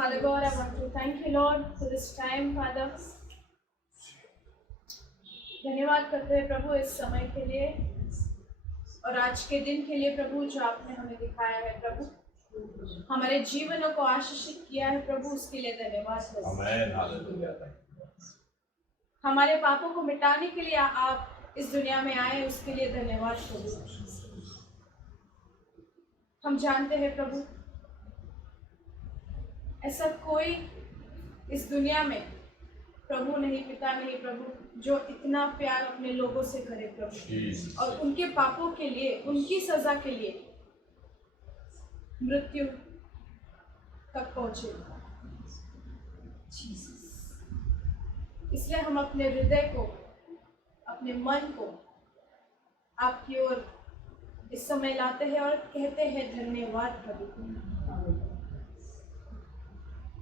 Father God, I want to thank you, Lord, for this time, Father. धन्यवाद करते हैं प्रभु इस समय के लिए और आज के दिन के लिए प्रभु जो आपने हमें दिखाया है प्रभु, हमारे जीवनों को आशीषित किया है प्रभु, उसके लिए धन्यवाद। आमीन। हमारे पापों को मिटाने के लिए आप इस दुनिया में आए, उसके लिए धन्यवाद प्रभु। हम जानते हैं प्रभु, ऐसा कोई इस दुनिया में प्रभु नहीं, पिता नहीं प्रभु, जो इतना प्यार अपने लोगों से करे प्रभु, और उनके पापों के लिए, उनकी सजा के लिए मृत्यु तक पहुंचे। इसलिए हम अपने हृदय को, अपने मन को आपकी ओर इस समय लाते हैं और कहते हैं धन्यवाद प्रभु।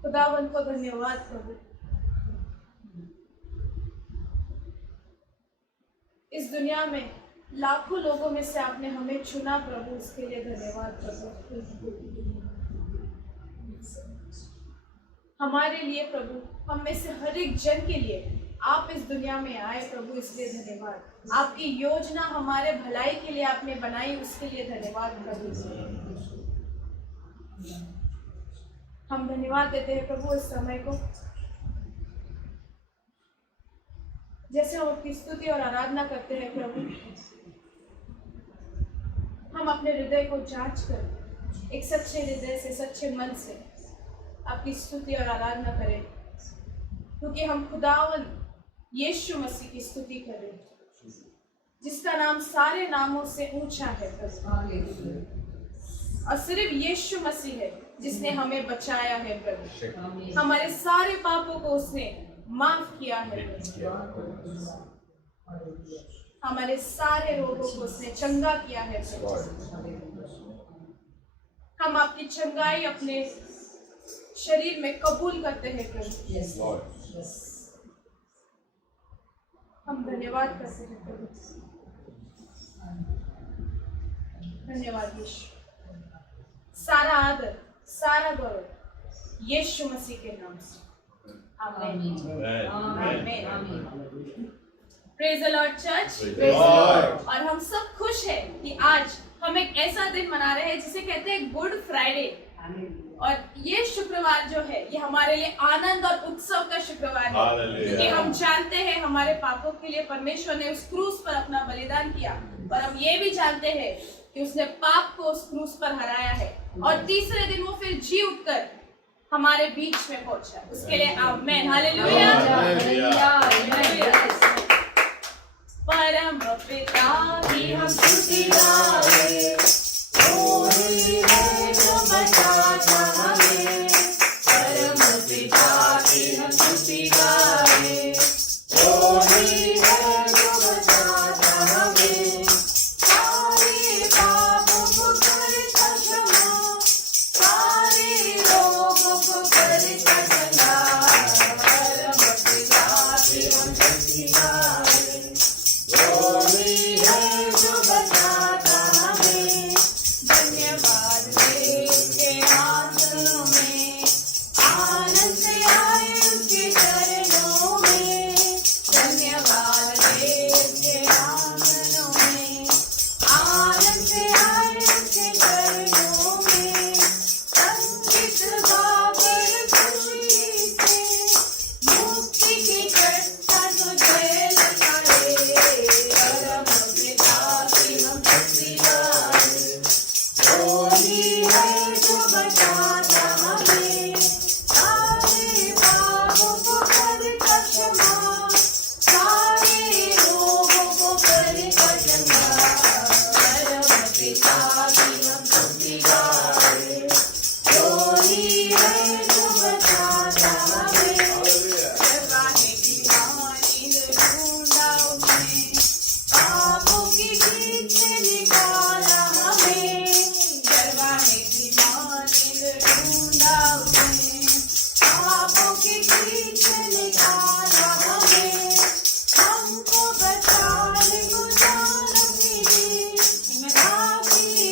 खुदावंत को धन्यवाद प्रभु। इस दुनिया में लाखों लोगों में से आपने हमें चुना प्रभु, उसके लिए धन्यवाद प्रभु। हमारे लिए प्रभु, हम में से हर एक जन के लिए आप इस दुनिया में आए प्रभु, इसलिए धन्यवाद। आपकी योजना हमारे भलाई के लिए आपने बनाई, उसके लिए धन्यवाद प्रभु। हम धन्यवाद देते हैं प्रभु इस समय को, जैसे हम आपकी स्तुति और आराधना करते हैं प्रभु, हम अपने हृदय को जांच कर एक सच्चे हृदय से, सच्चे मन से आपकी स्तुति और आराधना करें, क्योंकि हम खुदावन यीशु मसीह की स्तुति करें, जिसका नाम सारे नामों से ऊंचा है प्रभु, और सिर्फ यीशु मसीह है जिसने हमें बचाया है प्रभु। हमारे सारे पापों को उसने माफ किया है, हमारे सारे रोगों को उसने चंगा किया है प्रभु। हम आपकी चंगाई अपने शरीर में कबूल करते हैं प्रभु। हम धन्यवाद करते हैं प्रभु। धन्यवाद यीशु। सारा आदर, सारा गौरव यीशु मसीह के नाम से। आमीन। आमीन। Praise the Lord church. और हम सब खुश हैं कि आज हम एक ऐसा दिन मना रहे हैं जिसे कहते हैं गुड फ्राइडे। और ये शुक्रवार जो है, ये हमारे लिए आनंद और उत्सव का शुक्रवार है, क्योंकि हम जानते हैं हमारे पापों के लिए परमेश्वर ने उस क्रूस पर अपना बलिदान किया, और हम ये भी जानते हैं कि उसने पाप को उस क्रूस पर हराया है, और तीसरे दिन वो फिर जी उठकर हमारे बीच में पहुंचा। उसके लिए आमीन। हालेलुया। परम पिता की हम स्तुति गाए, कोई है जो बचाता हमें। परम पिता की हम स्तुति गाए, कोई है जो बचाता हमें। सारे पापों को करता क्षमा, सारे रोगों को करता चंगा। परम पिता की हम स्तुति गाए, कोई है जो बचाता हमें। धन्यवाद देव के आंचलों में, आनंद से आए उसके चरणों में। धन्यवाद देव के आंचलों में, आनंद से आए उसके चरणों में। संगीत गाकर खुशी से, मुक्ति की चट्टा तुझे लगाए। परम पिता की हम स्तुति गाए, कोई है जो बचाता हमें। सारे पापों को करता क्षमा, सारे रोगों को करता चंगा। परम पिता की हम स्तुति गाए, कोई है जो बचाता हमें। दरवाजे की मानी ढूंढा उसने, पापों की भीड़ से निकाला हमें। दरवाजे की मानी ढूंढा उसने, पापों की भीड़ से निकाला हमें। हमको बचाने गुजार अपनी दी, काफी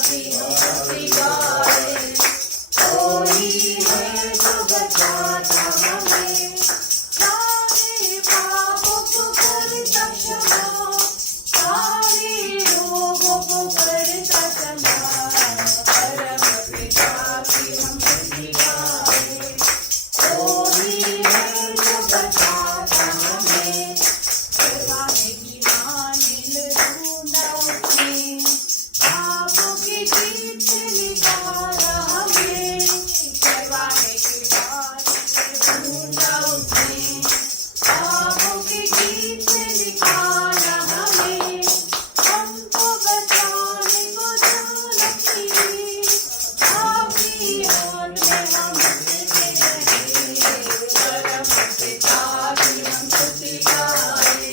भी हम स्तुति गाए। कोई है जो बचाता हमें, सारे पापों को करता क्षमा, सारे रोगों को करता क्षमा। परम पिता की हम स्तुति गाए। कोई है जो बचाता हमें, करवाने की मानिल ढूंढा उसने, पापों की जीत से निकाला हमें। करवाने की मानिल ढूंढा उसने, पापों की जीत से निकाला हमें। हमको बचाने को जो लगी, आपकी होंद में हम बचे रहे। परम पिता की हम स्तुति गाए।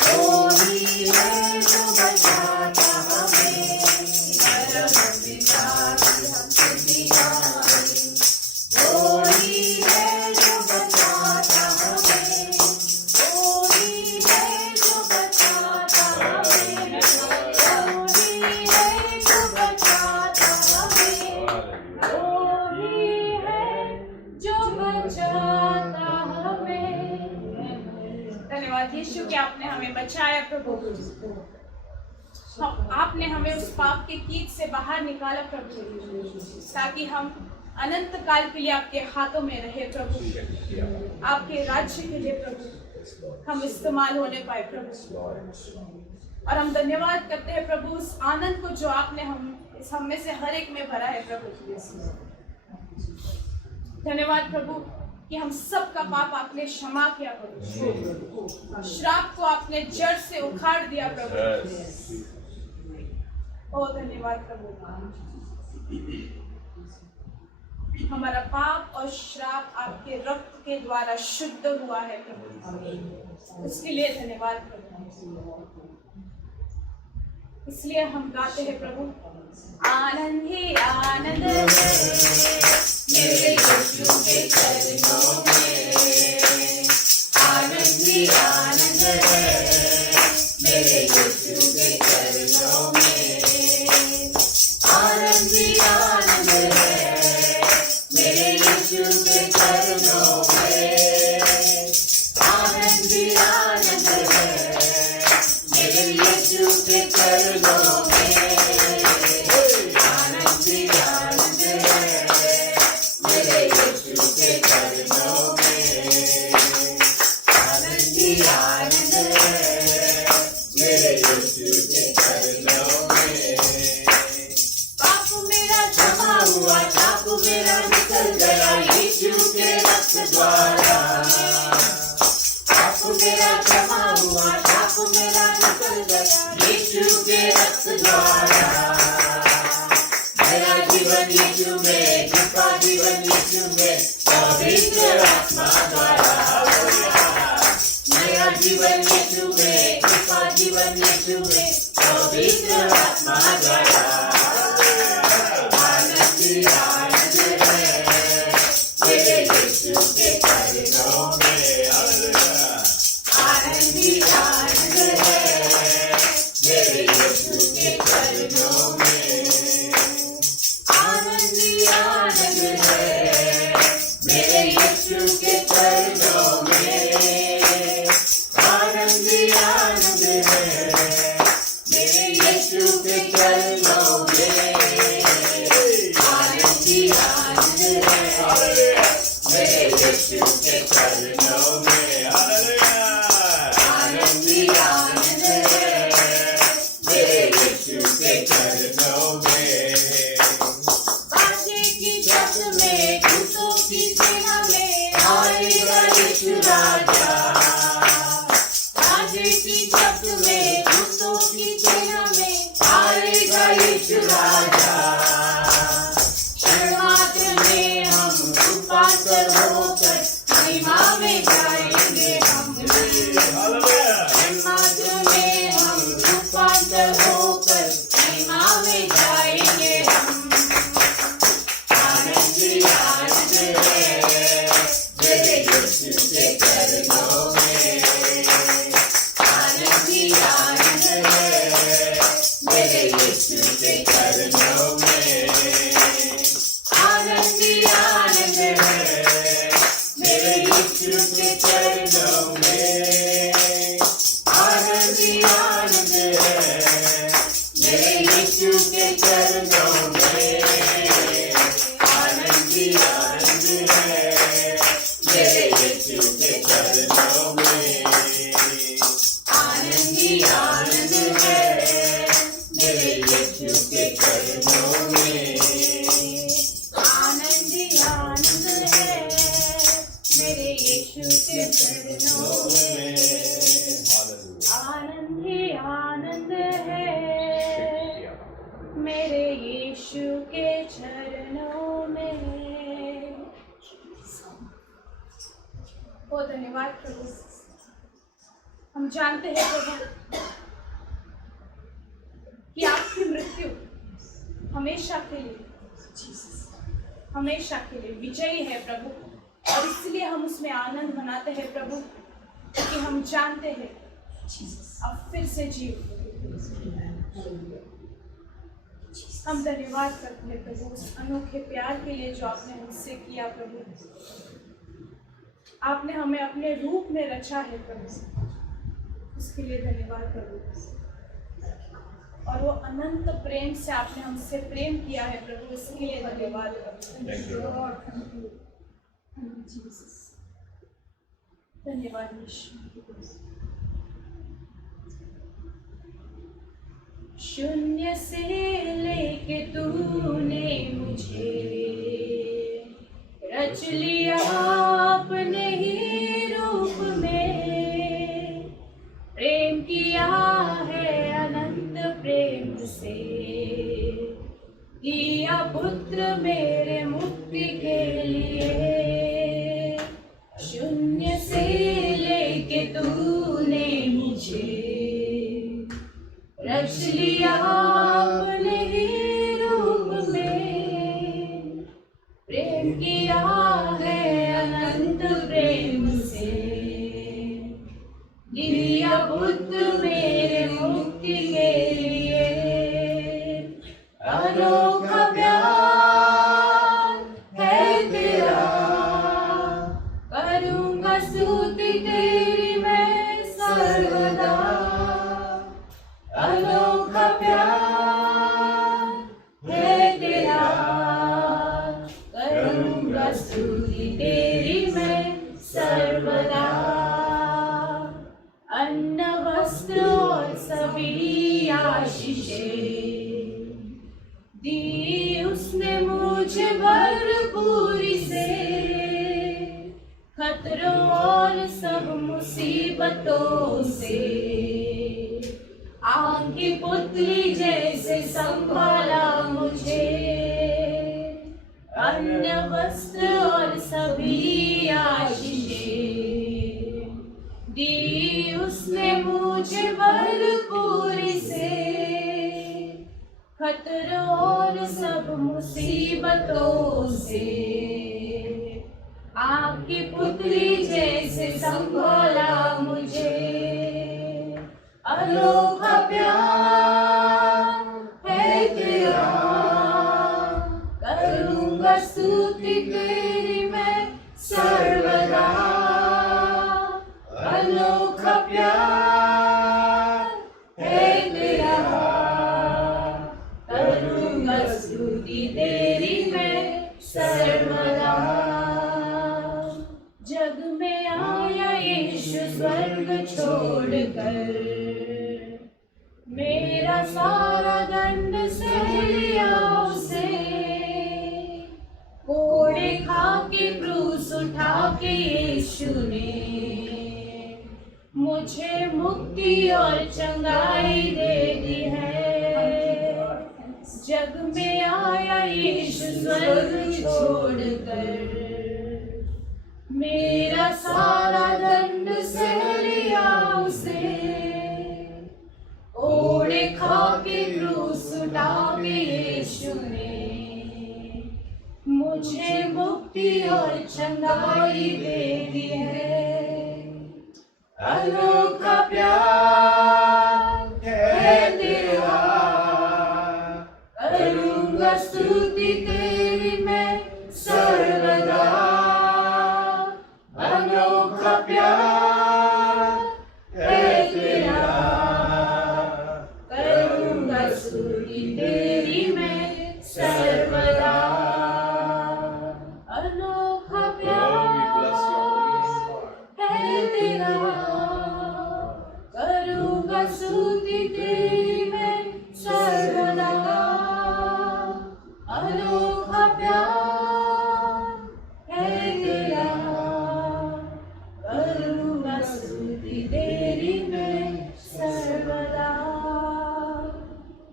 कोई है जो बचाता हमें, परम पिता की हम स्तुति गाए। कोई है जो बचाता हमें, कोई है जो बचाता हमें, कोई है जो बचाता हमें, कोई है जो बचाता हमें। धन्यवाद यीशु कि आपने हमें बचाया प्रभु। आपने हमें उस पाप के कीट से बाहर निकाला प्रभु, ताकि हम अनंत काल के लिए आपके हाथों में रहे प्रभु। आपके राज्य के लिए प्रभु हम इस्तेमाल होने पाए प्रभु। और हम धन्यवाद करते हैं प्रभु उस आनंद को जो आपने हम में से हर एक में भरा है प्रभु। धन्यवाद प्रभु कि हम सब का पाप आपने क्षमा किया प्रभु। श्राप को आपने जड़ से उखाड़ दिया प्रभु। ओ धन्यवाद प्रभु। हमारा पाप और श्राप आपके रक्त के द्वारा शुद्ध हुआ है प्रभु। उसके लिए धन्यवाद प्रभु। इसलिए हम गाते हैं प्रभु, आनंद ही आनंद है मेरे यीशु के चरणों में। आनंद ही आनंद है मेरे यीशु के चरणों में। आनंद ही आनंद है मेरे यीशु के चरणों में। आनंद ही आनंद है मेरे यीशु के चरणों में। आनंद ही आनंद है मेरे यीशु के चरणों में। आनंद ही आनंद है मेरे यीशु के चरणों में। पाप मेरा क्षमा हुआ, पाप मेरा निकल गया यीशु के रक्त द्वारा। पाप मेरा क्षमा हुआ, पाप मेरा निकल गया यीशु के रक्त द्वारा। मेरा जीवन यीशु में, जिसका जीवन यीशु में, पवित्र आत्मा द्वारा। मेरा जीवन यीशु में, जिसका जीवन यीशु में, पवित्र आत्मा द्वारा। आनंद ही आनंद है मेरे यीशु के चरणों में। आनंद ही आनंद है मेरे यीशु के चरणों में। आनंद ही आनंद है मेरे यीशु के चरणों में। आनंद ही आनंद है मेरे यीशु के चरणों में। आनंद ही आनंद है मेरे यीशु के चरणों में। आनंद ही आनंद है मेरे यीशु के चरणों में। बाजे की छत में, दूतों की सेना में आएगा यीशु राजा। बाजे की छत में, दूतों की सेना में आएगा यीशु राजा। शर्माते में हम रूपांतर होकर महिमा में जाएंगे हम। शर्माते में हम रूपांतर होकर महिमा में जाएंगे हम। आनंद ही आनंद है मेरे यीशु के चरणों चरणों में। आनंद ही आनंद है मेरे यीशु के चरणों में। आनंद ही आनंद है मेरे यीशु के चरणों में। आनंद ही आनंद है मेरे यीशु के चरणों में। आनंद ही आनंद है मेरे यीशु के चरणों में। आनंद ही आनंद है मेरे यीशु के चरणों में। आनंद ही आनंद है मेरे यीशु के चरणों में। बहुत धन्यवाद प्रभु। हम जानते हैं प्रभु कि आपकी मृत्यु हमेशा के लिए विजयी है प्रभु, और इसलिए हम उसमें आनंद मनाते हैं प्रभु, क्योंकि हम जानते हैं अब फिर से जीव। हम धन्यवाद करते हैं प्रभु उस अनोखे प्यार के लिए जो आपने हमसे किया प्रभु। आपने हमें अपने रूप में रचा है प्रभु, उसके लिए धन्यवाद प्रभु। और वो अनंत प्रेम से आपने हमसे प्रेम किया है प्रभु, इसके लिए धन्यवाद प्रभु। धन्यवाद यीशु। शून्य से लेके तूने मुझे रच लिया अपने ही रूप में। प्रेम किया है अनंत प्रेम से, दिया पुत्र मेरे मुक्ति के लिए। शून्य से लेके तूने मुझे रच लिया अपने ही रूप में। प्रेम किया है अनंत प्रेम से, दिया पुत्र मेरे मुक्ति के लिए। अनोखा प्यार है तेरा, करूँगा स्तुति तेरी मैं सर्वदा। अनोखा प्यार है तेरा, करूँगा स्तुति तेरी मैं सर्वदा। अन्न वस्त्र और सभी आशीषें दी उसने मुझे भरपूरी से। खतरों और सब मुसीबतों से आग की पुतली जैसे संभाला मुझे। अन्न वस्त्र और सभी आशीषें दी उसने मुझे भरपूरी से। खतरों और सब मुसीबतों से आपकी पुतली जैसे संभाला मुझे। अनोखा प्यार है तेरा, करूँगा स्तुति तेरी मैं सर्वदा। अनोखा प्यार है तेरा, करूँगा स्तुति तेरी मैं सर्वदा। जग में आया यीशु स्वर्ग छोड़कर, मेरा सारा दंड सह लिया उसे। कोड़े खा के क्रूस उठा के यीशु ने मुझे मुक्ति और चंगाई दे दी है। जग में आया यीशु स्वर्ग छोड़कर, मेरा सारा दंड सह लिया उसे। ओढ़े खा के क्रूस उठा के यीशु ने मुझे मुक्ति और चंगाई दे दी है। अनोखा प्यार है तेरा, करूँगा स्तुति तेरी मैं सर्वदा, अनोखा प्यार है तेरा। करूँगा स्तुति तेरी मैं सर्वदा, अनोखा प्यार है तेरा। करूँगा स्तुति तेरी मैं सर्वदा, अनोखा प्यार है तेरा। करूँगा स्तुति तेरी मैं सर्वदा,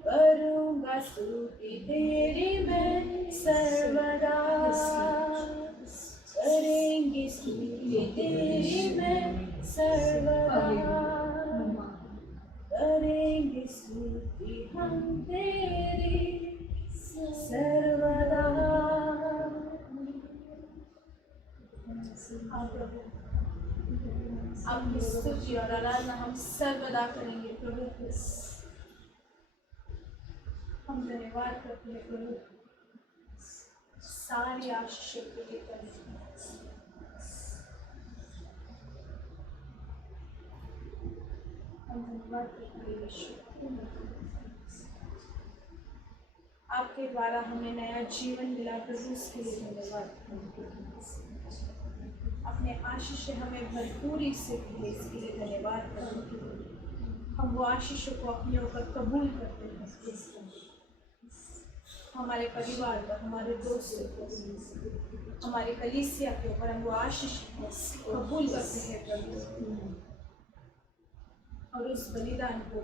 करूँगा स्तुति तेरी मैं सर्वदा। करेंगे स्तुति तेरी मैं सर्वदा, करेंगे स्तुति हम तेरी सर्वदा। आपकी स्तुति और आराधना हम सर्वदा करेंगे प्रभु। हम धन्यवाद करते हैं प्रभु, सारी आशीष के लिए करें। हम धन्यवाद करते हैं यीशु, आपके द्वारा हमें नया जीवन मिला प्रभु, उसके लिए धन्यवाद। अपने आशीष से हमें भरपूरी से दिए, इसके लिए धन्यवाद करते हैं। हम वो आशीषों को अपने ऊपर कबूल करते हैं, हमारे परिवार पर, हमारे दोस्तों पर, हमारे कलीसिया के ऊपर हम वो आशीष कबूल करते हैं प्रभु, और उस बलिदान को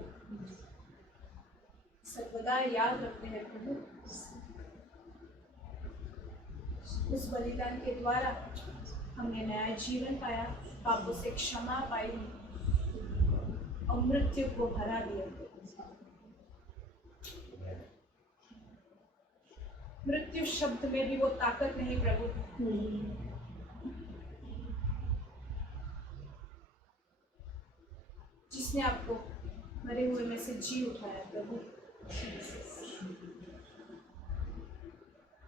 सर्वदा याद रखते हैं प्रभु। उस बलिदान के द्वारा हमने नया जीवन पाया, पापों से क्षमा पाई और मृत्यु को हरा दिया। मृत्यु शब्द में भी वो ताकत नहीं प्रभु, जिसने आपको मरे हुए में से जी उठाया प्रभु।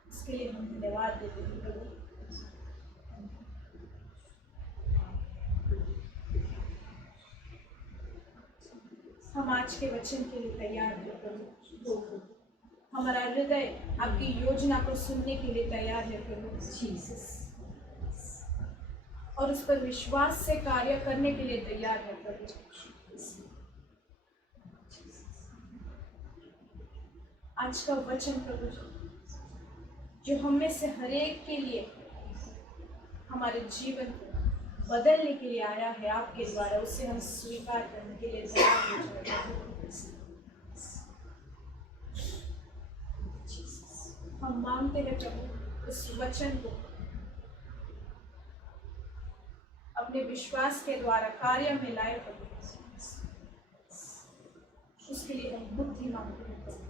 इसके लिए हम धन्यवाद देते हैं प्रभु। हम आज के वचन के लिए तैयार हैं प्रभु। हमारा हृदय आपकी योजना को सुनने के लिए तैयार है प्रभु जीसस, और उस पर विश्वास से कार्य करने के लिए तैयार है प्रभु। आज का वचन प्रभु जो हम में से हर एक के लिए हमारे जीवन को बदलने के लिए आया है आपके द्वारा, उसे हम स्वीकार करने के लिए तैयार हो जाए। हम मांगते हैं प्रभु उस वचन को अपने विश्वास के द्वारा कार्य में लाए प्रभु। उसके लिए हम बुद्धि मांगते हैं प्रभु।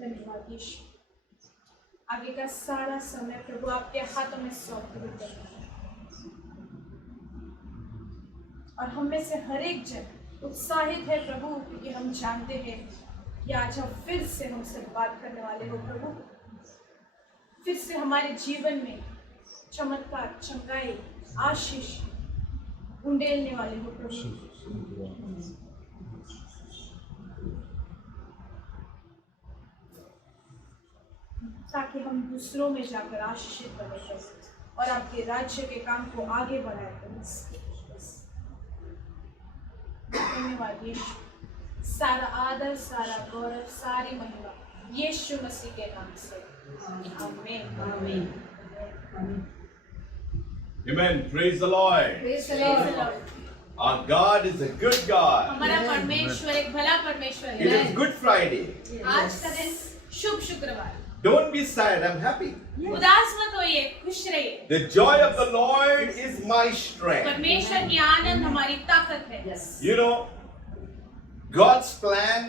धन्यवाद यीशु। आगे का सारा समय प्रभु आपके हाथों में सौंप देते हैं, और हम में से हर एक जन उत्साहित है प्रभु, क्योंकि हम जानते हैं कि आज हम फिर से हमसे बात करने वाले हो प्रभु। फिर से हमारे जीवन में चमत्कार, चमकाई, आशीष उंडेलने वाले हो प्रभु। ताकि हम दूसरों में जाकर आशीषित बने और आपके राज्य के काम को आगे बढ़ाए। धन्यवाद यीशु। सारा आदर, सारा गौरव, सारी महिमा यीशु मसीह के नाम से। आमीन। आमीन। Amen. Praise the Lord. Praise the Lord. Our God is a good God. हमारा परमेश्वर एक भला परमेश्वर It है। is Good Friday. आज का दिन शुभ शुक्रवार। Don't be sad. I'm happy. उदास मत होइए, खुश रहिए। The joy of the Lord is my strength. परमेश्वर की आनंद हमारी ताकत है। You know, God's plan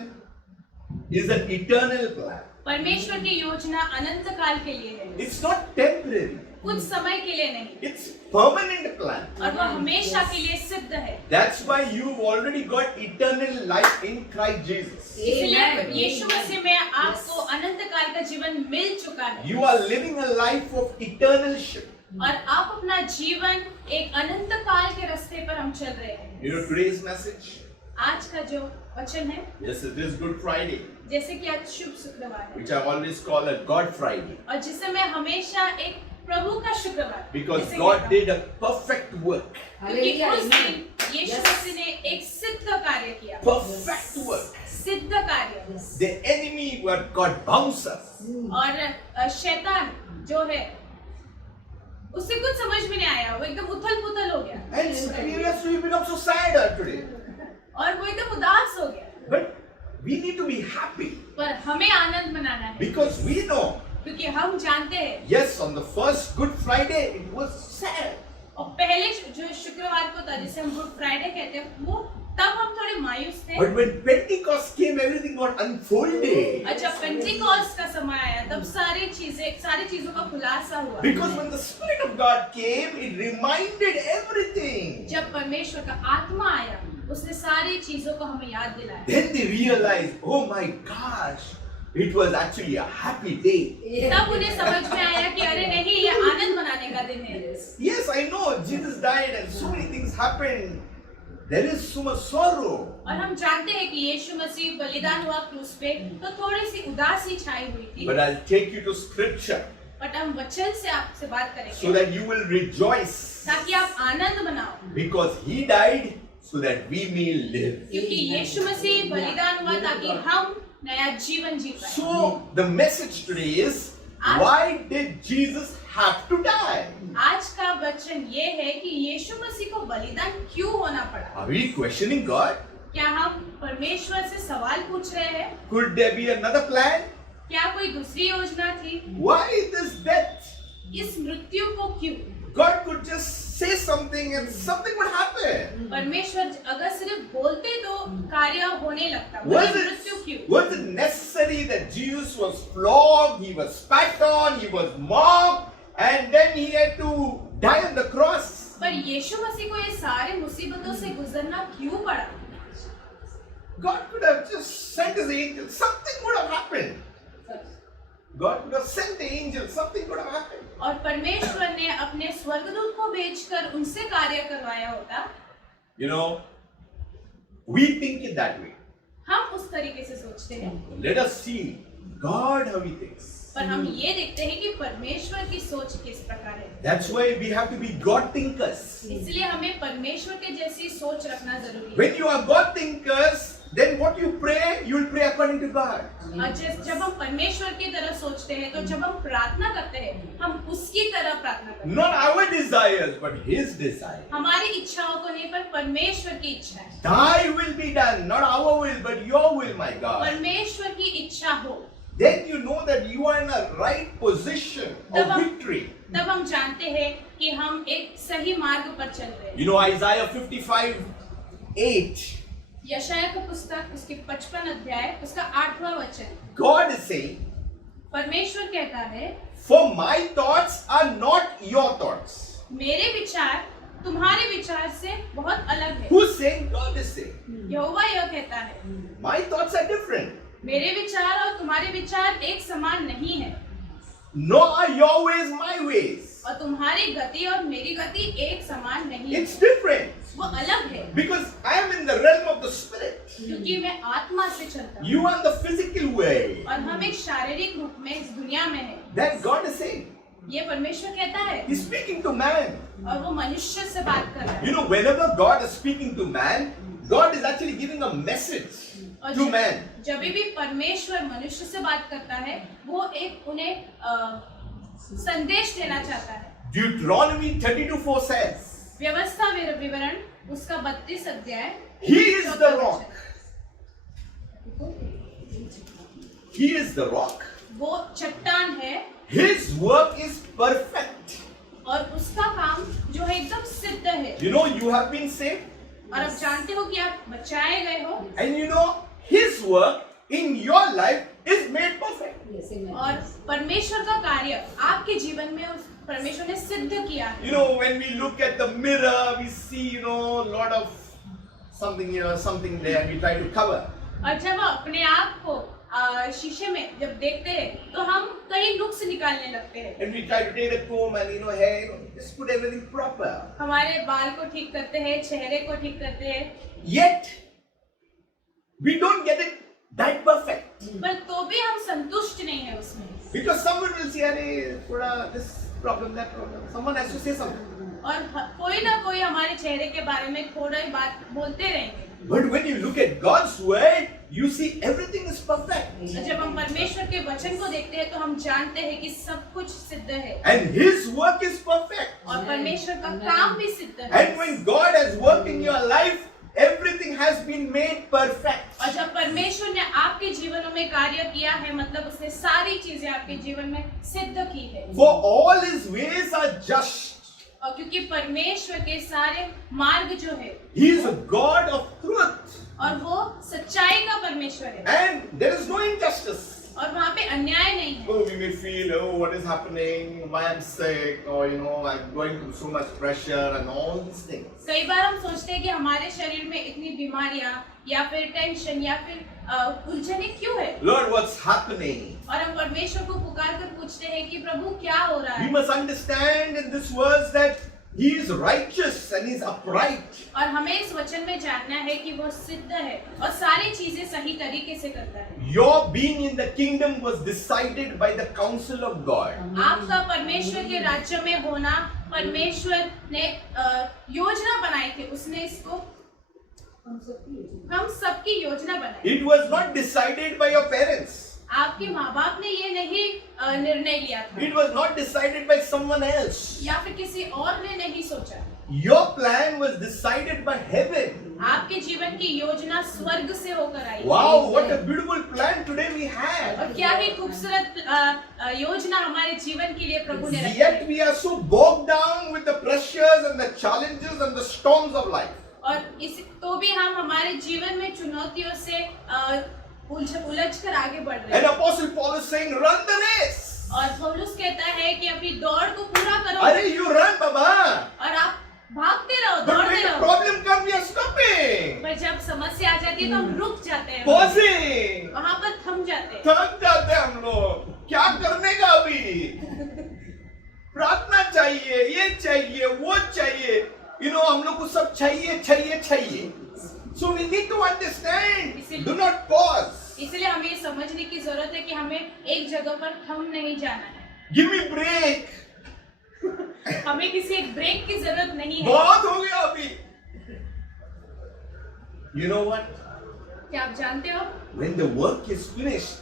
is an eternal plan. परमेश्वर की योजना अनंत काल के लिए है। It's not temporary. कुछ समय के लिए नहीं, It's permanent plan. और वो हमेशा के लिए सिद्ध है। That's why you've already got eternal life in Christ Jesus. इसलिए यीशु मसीह में आपको अनंत काल का जीवन मिल चुका है, You are living a life of eternalship. और आप अपना जीवन एक अनंत काल के रास्ते पर हम चल रहे हैं। You know today's message? आज का जो वचन है, Yes, it is Good Friday, जैसे कि आज शुभ शुक्रवार है, which I always call a God Friday. और जिसे मैं हमेशा एक प्रभु का शुक्रवार Because जिसे God कहता हूं। did a perfect work. क्योंकि उस दिन यीशु मसीह ने एक सिद्ध कार्य किया, Perfect work. सिद्ध कार्य, The enemy got bouncers. और शैतान जो है उससे कुछ समझ में नहीं आया, वो एकदम उथल पुथल हो गया, And we become so sad today. और वो एकदम उदास हो गया। But we need to be happy पर हमें आनंद मनाना है, because we know, क्योंकि हम जानते हैं, yes, on the first Good Friday it was sad. और पहले जो शुक्रवार को था जिसे हम गुड फ्राइडे कहते हैं, वो तब हम थोड़े मायूस थे। But when Pentecost came, everything got unfolded. अच्छा, पेंटिकॉस्ट का समय आया, तब सारी चीजों का खुलासा हुआ। Because when the Spirit of God came, it reminded everything. जब परमेश्वर का आत्मा आया, उसने सारी चीजों को हमें याद दिलाया। Then they realized, oh my gosh, it was actually a happy day. तब उन्हें समझ में आया कि अरे नहीं, ये आनंद मनाने का दिन है। Yes, I know Jesus died and so many things happened. There is so much sorrow. और हम जानते हैं कि यीशु मसीह बलिदान हुआ क्रूस पे, तो थोड़ी सी उदासी छाई हुई थी। But I'll take you to scripture but हम वचन से आपसे बात so करेंगे, that you will rejoice. ताकि आप आनंद मनाओ, Because he died so that we may live. क्योंकि यीशु मसीह बलिदान हुआ ताकि हम नया जीवन जी पाए। So the message today is, why did Jesus have to die? आज का वचन ये है कि यीशु मसीह को बलिदान क्यों होना पड़ा। Are we questioning God? क्या हम परमेश्वर से सवाल पूछ रहे हैं? Could there be another plan? क्या कोई दूसरी योजना थी? Why this death? इस मृत्यु को क्यों? God could just say something and something would happen. परमेश्वर अगर सिर्फ बोलते तो कार्य होने लगता, Was मृत्यु क्यों? was it necessary that Jesus was flogged, he was spat on, he was mocked, and then he had to die on the cross? पर यीशु मसीह को ये सारे मुसीबतों से गुजरना क्यों पड़ा? God could have just sent his angel, something would have happened. God could have sent the angel, something would have happened. और परमेश्वर ने अपने स्वर्गदूत को भेजकर उनसे कार्य करवाया होता। You know, we think it that way. हम उस तरीके से सोचते हैं, Let us see God how he thinks. पर हम ये देखते हैं कि परमेश्वर की सोच किस प्रकार है। That's why we have to be God thinkers. इसलिए हमें परमेश्वर के जैसी सोच रखना जरूरी है। When you are God thinkers, then what you pray, you will pray according to God. और जब हम परमेश्वर की तरह सोचते हैं, तो जब हम प्रार्थना करते हैं, हम उसकी तरह प्रार्थना करते हैं। Not our desires, but his desire. हमारी इच्छाओं को नहीं, पर परमेश्वर की इच्छा है। Thy will be done, not our will, but your will, my God. परमेश्वर की इच्छा हो, Then you know that you are in a right position of victory. तब हम जानते हैं कि हम एक सही मार्ग पर चल रहे हैं। You know Isaiah 55:8. यशायाह का पुस्तक उसके 55 अध्याय उसका 8वां वचन, God is saying, परमेश्वर कहता है, for my thoughts are not your thoughts. मेरे विचार तुम्हारे विचार से बहुत अलग है। Who's saying? God is saying. यहोवा यह कहता है, My thoughts are different. मेरे विचार और तुम्हारे विचार एक समान नहीं है, Nor are your ways my ways. और तुम्हारी गति और मेरी गति एक समान नहीं है, It's different. वो अलग है। Because I am in the realm of the spirit. क्योंकि मैं आत्मा से चलता हूँ, You are in the physical way. और हम एक शारीरिक रूप में इस दुनिया में हैं। That God is saying. ये परमेश्वर कहता है, He's speaking to man. और वो मनुष्य से बात कर रहा है। You know, whenever God is speaking to man, God is actually giving a message और to man. जब भी परमेश्वर मनुष्य से बात करता है, वो एक उन्हें संदेश देना चाहता है। Deuteronomy 32:4 says, व्यवस्था विवरण उसका 32 अध्याय, He is the rock. He is the rock. वो चट्टान है, His work is perfect. और उसका काम जो है एकदम सिद्ध है। You know, you have been saved, और आप जानते हो कि आप बचाए गए हो, and you know, His work in your life is made perfect. और परमेश्वर का कार्य आपके जीवन में परमेश्वर ने सिद्ध किया है। You know, when we look at the mirror, we see, you know, a lot of something, you know, something there, we try to cover. और जब हम अपने आप को शीशे में जब देखते हैं तो हम कई नुक्स निकालने लगते हैं। And we try to take a comb and, you know, hair, you know, just put everything proper. हमारे बाल को ठीक करते हैं, चेहरे को ठीक करते हैं, Yet, we don't get it that perfect. पर तो भी हम संतुष्ट नहीं है उसमें। Because someone will say, "Arey, thoda this problem, that problem." Someone has to say something. और कोई ना कोई हमारे चेहरे के बारे में थोड़ा ही बात बोलते रहेंगे। But when you look at God's word, you see everything is perfect. जब हम परमेश्वर के वचन को देखते हैं तो हम जानते हैं कि सब कुछ सिद्ध है And His work is perfect. और परमेश्वर का काम भी सिद्ध है। And when God has worked in your life, everything has been made perfect. और जब परमेश्वर ने आपके जीवनों में कार्य किया है मतलब उसने सारी चीजें आपके जीवन में सिद्ध की है। For all His ways are just. और क्योंकि परमेश्वर के सारे मार्ग जो है He is a God of truth. और वो सच्चाई का परमेश्वर है And there is no injustice. और वहाँ पे अन्याय नहीं है। Oh, we may feel, oh, what is happening? Why I'm sick? Or, you know, I'm going through so much pressure and all these things. कई बार हम सोचते हैं कि हमारे शरीर में इतनी बीमारियां या फिर टेंशन या फिर उलझने क्यों है Lord, what's happening? और हम परमेश्वर को पुकार कर पूछते हैं कि प्रभु क्या हो रहा We है। must understand in this verse that He is righteous and He's upright. और हमें इस वचन में जानना है कि वो सिद्ध है और सारी चीजें सही तरीके से करता है। Your being in the kingdom was decided by the counsel of God. आपका परमेश्वर के राज्य में होना परमेश्वर ने योजना बनाई थी, उसने इसको हम सबकी योजना बनाई। It was not decided by your parents. आपके माँ बाप ने ये नहीं निर्णय लिया था It was not decided by someone else. या फिर किसी और ने नहीं सोचा। Your plan was decided by heaven. आपके जीवन की योजना स्वर्ग से होकर आई। Wow, what a beautiful plan today we have. और क्या ही खूबसूरत योजना हमारे जीवन के लिए प्रभु ने रखी Yet है। we are so bogged down with the pressures and the challenges and the storms of life. और इस तो भी हम हमारे जीवन में चुनौतियों से उलझ कर आगे बढ़ रहे And हैं। Apostle Paul is saying, run the race. और पौलुस कहता है कि अपनी दौड़ को पूरा करो Arey, you run, Baba. और आप भागते रहो, But दौड़ते when the रहो। problem comes, we are stopping. पर जब समस्या आ जाती है तो हम रुक जाते हैं, Pausing. वहाँ पर थम जाते हैं। थक जाते हैं हम लोग। क्या करने का अभी? प्रार्थना चाहिए, ये चाहिए, वो चाहिए। हम लोग को सब चाहिए। So we need to understand. Do not pause. इसलिए हमें ये समझने की जरूरत है कि हमें एक जगह पर थम नहीं जाना है। Give me break. हमें किसी एक ब्रेक की जरूरत नहीं है। बहुत हो गया अभी। You know what? क्या आप जानते हो When the work is finished,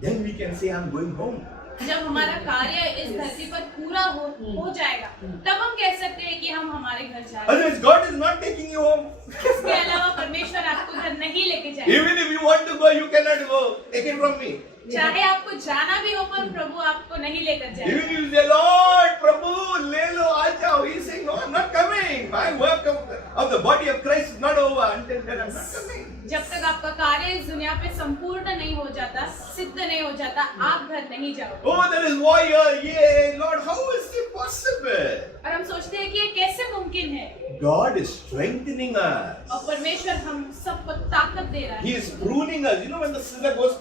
then we can say, I'm going home. जब हमारा कार्य इस धरती पर पूरा हो जाएगा तब हम कह सकते हैं कि हम हमारे घर जा रहे हैं। Otherwise, God is not taking you home. इसके अलावा परमेश्वर आपको घर नहीं लेके जाएगा। Even if you want to go, you cannot go. Take it from me. चाहे आपको जाना भी हो पर प्रभु आपको नहीं लेकर जाएगा। Even if you say, Lord, Prabhu, ले लो, आ जाओ. He is saying, no, I'm not coming. My work of the body of Christ is not over until then I'm not coming. जब तक आपका कार्य इस दुनिया पे संपूर्ण नहीं हो जाता, सिद्ध नहीं हो जाता, आप घर नहीं जाओगे। Oh, there is war here. Yeah, Lord, how is it possible? और हम सोचते हैं कि ये कैसे मुमकिन है। God is strengthening us. और परमेश्वर हम सबको ताकत दे रहा He है, is pruning us. When the scissor goes,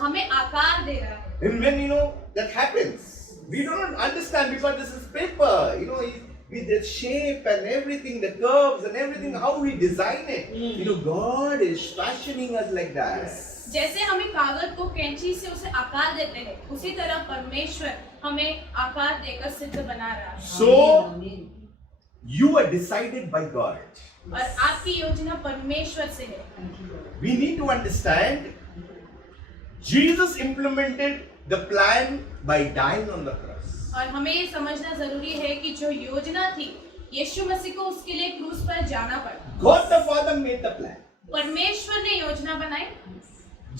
हमें आकार दे रहा है। and when that happens, we don't understand because this is paper. With the shape and everything, the curves and everything, how we design it. God is fashioning us like that. जैसे हमें कागज को कैंची से उसे आकार देते हैं, उसी तरह परमेश्वर हमें आकार देकर सिद्ध बना रहा है। So, you are decided by God. और आपकी योजना परमेश्वर से है। We need to understand, Jesus implemented the plan by dying on the cross. और हमें ये समझना जरूरी है कि जो योजना थी, यीशु मसीह को उसके लिए क्रूस पर जाना पड़ा। God the Father made the plan. परमेश्वर ने योजना बनाई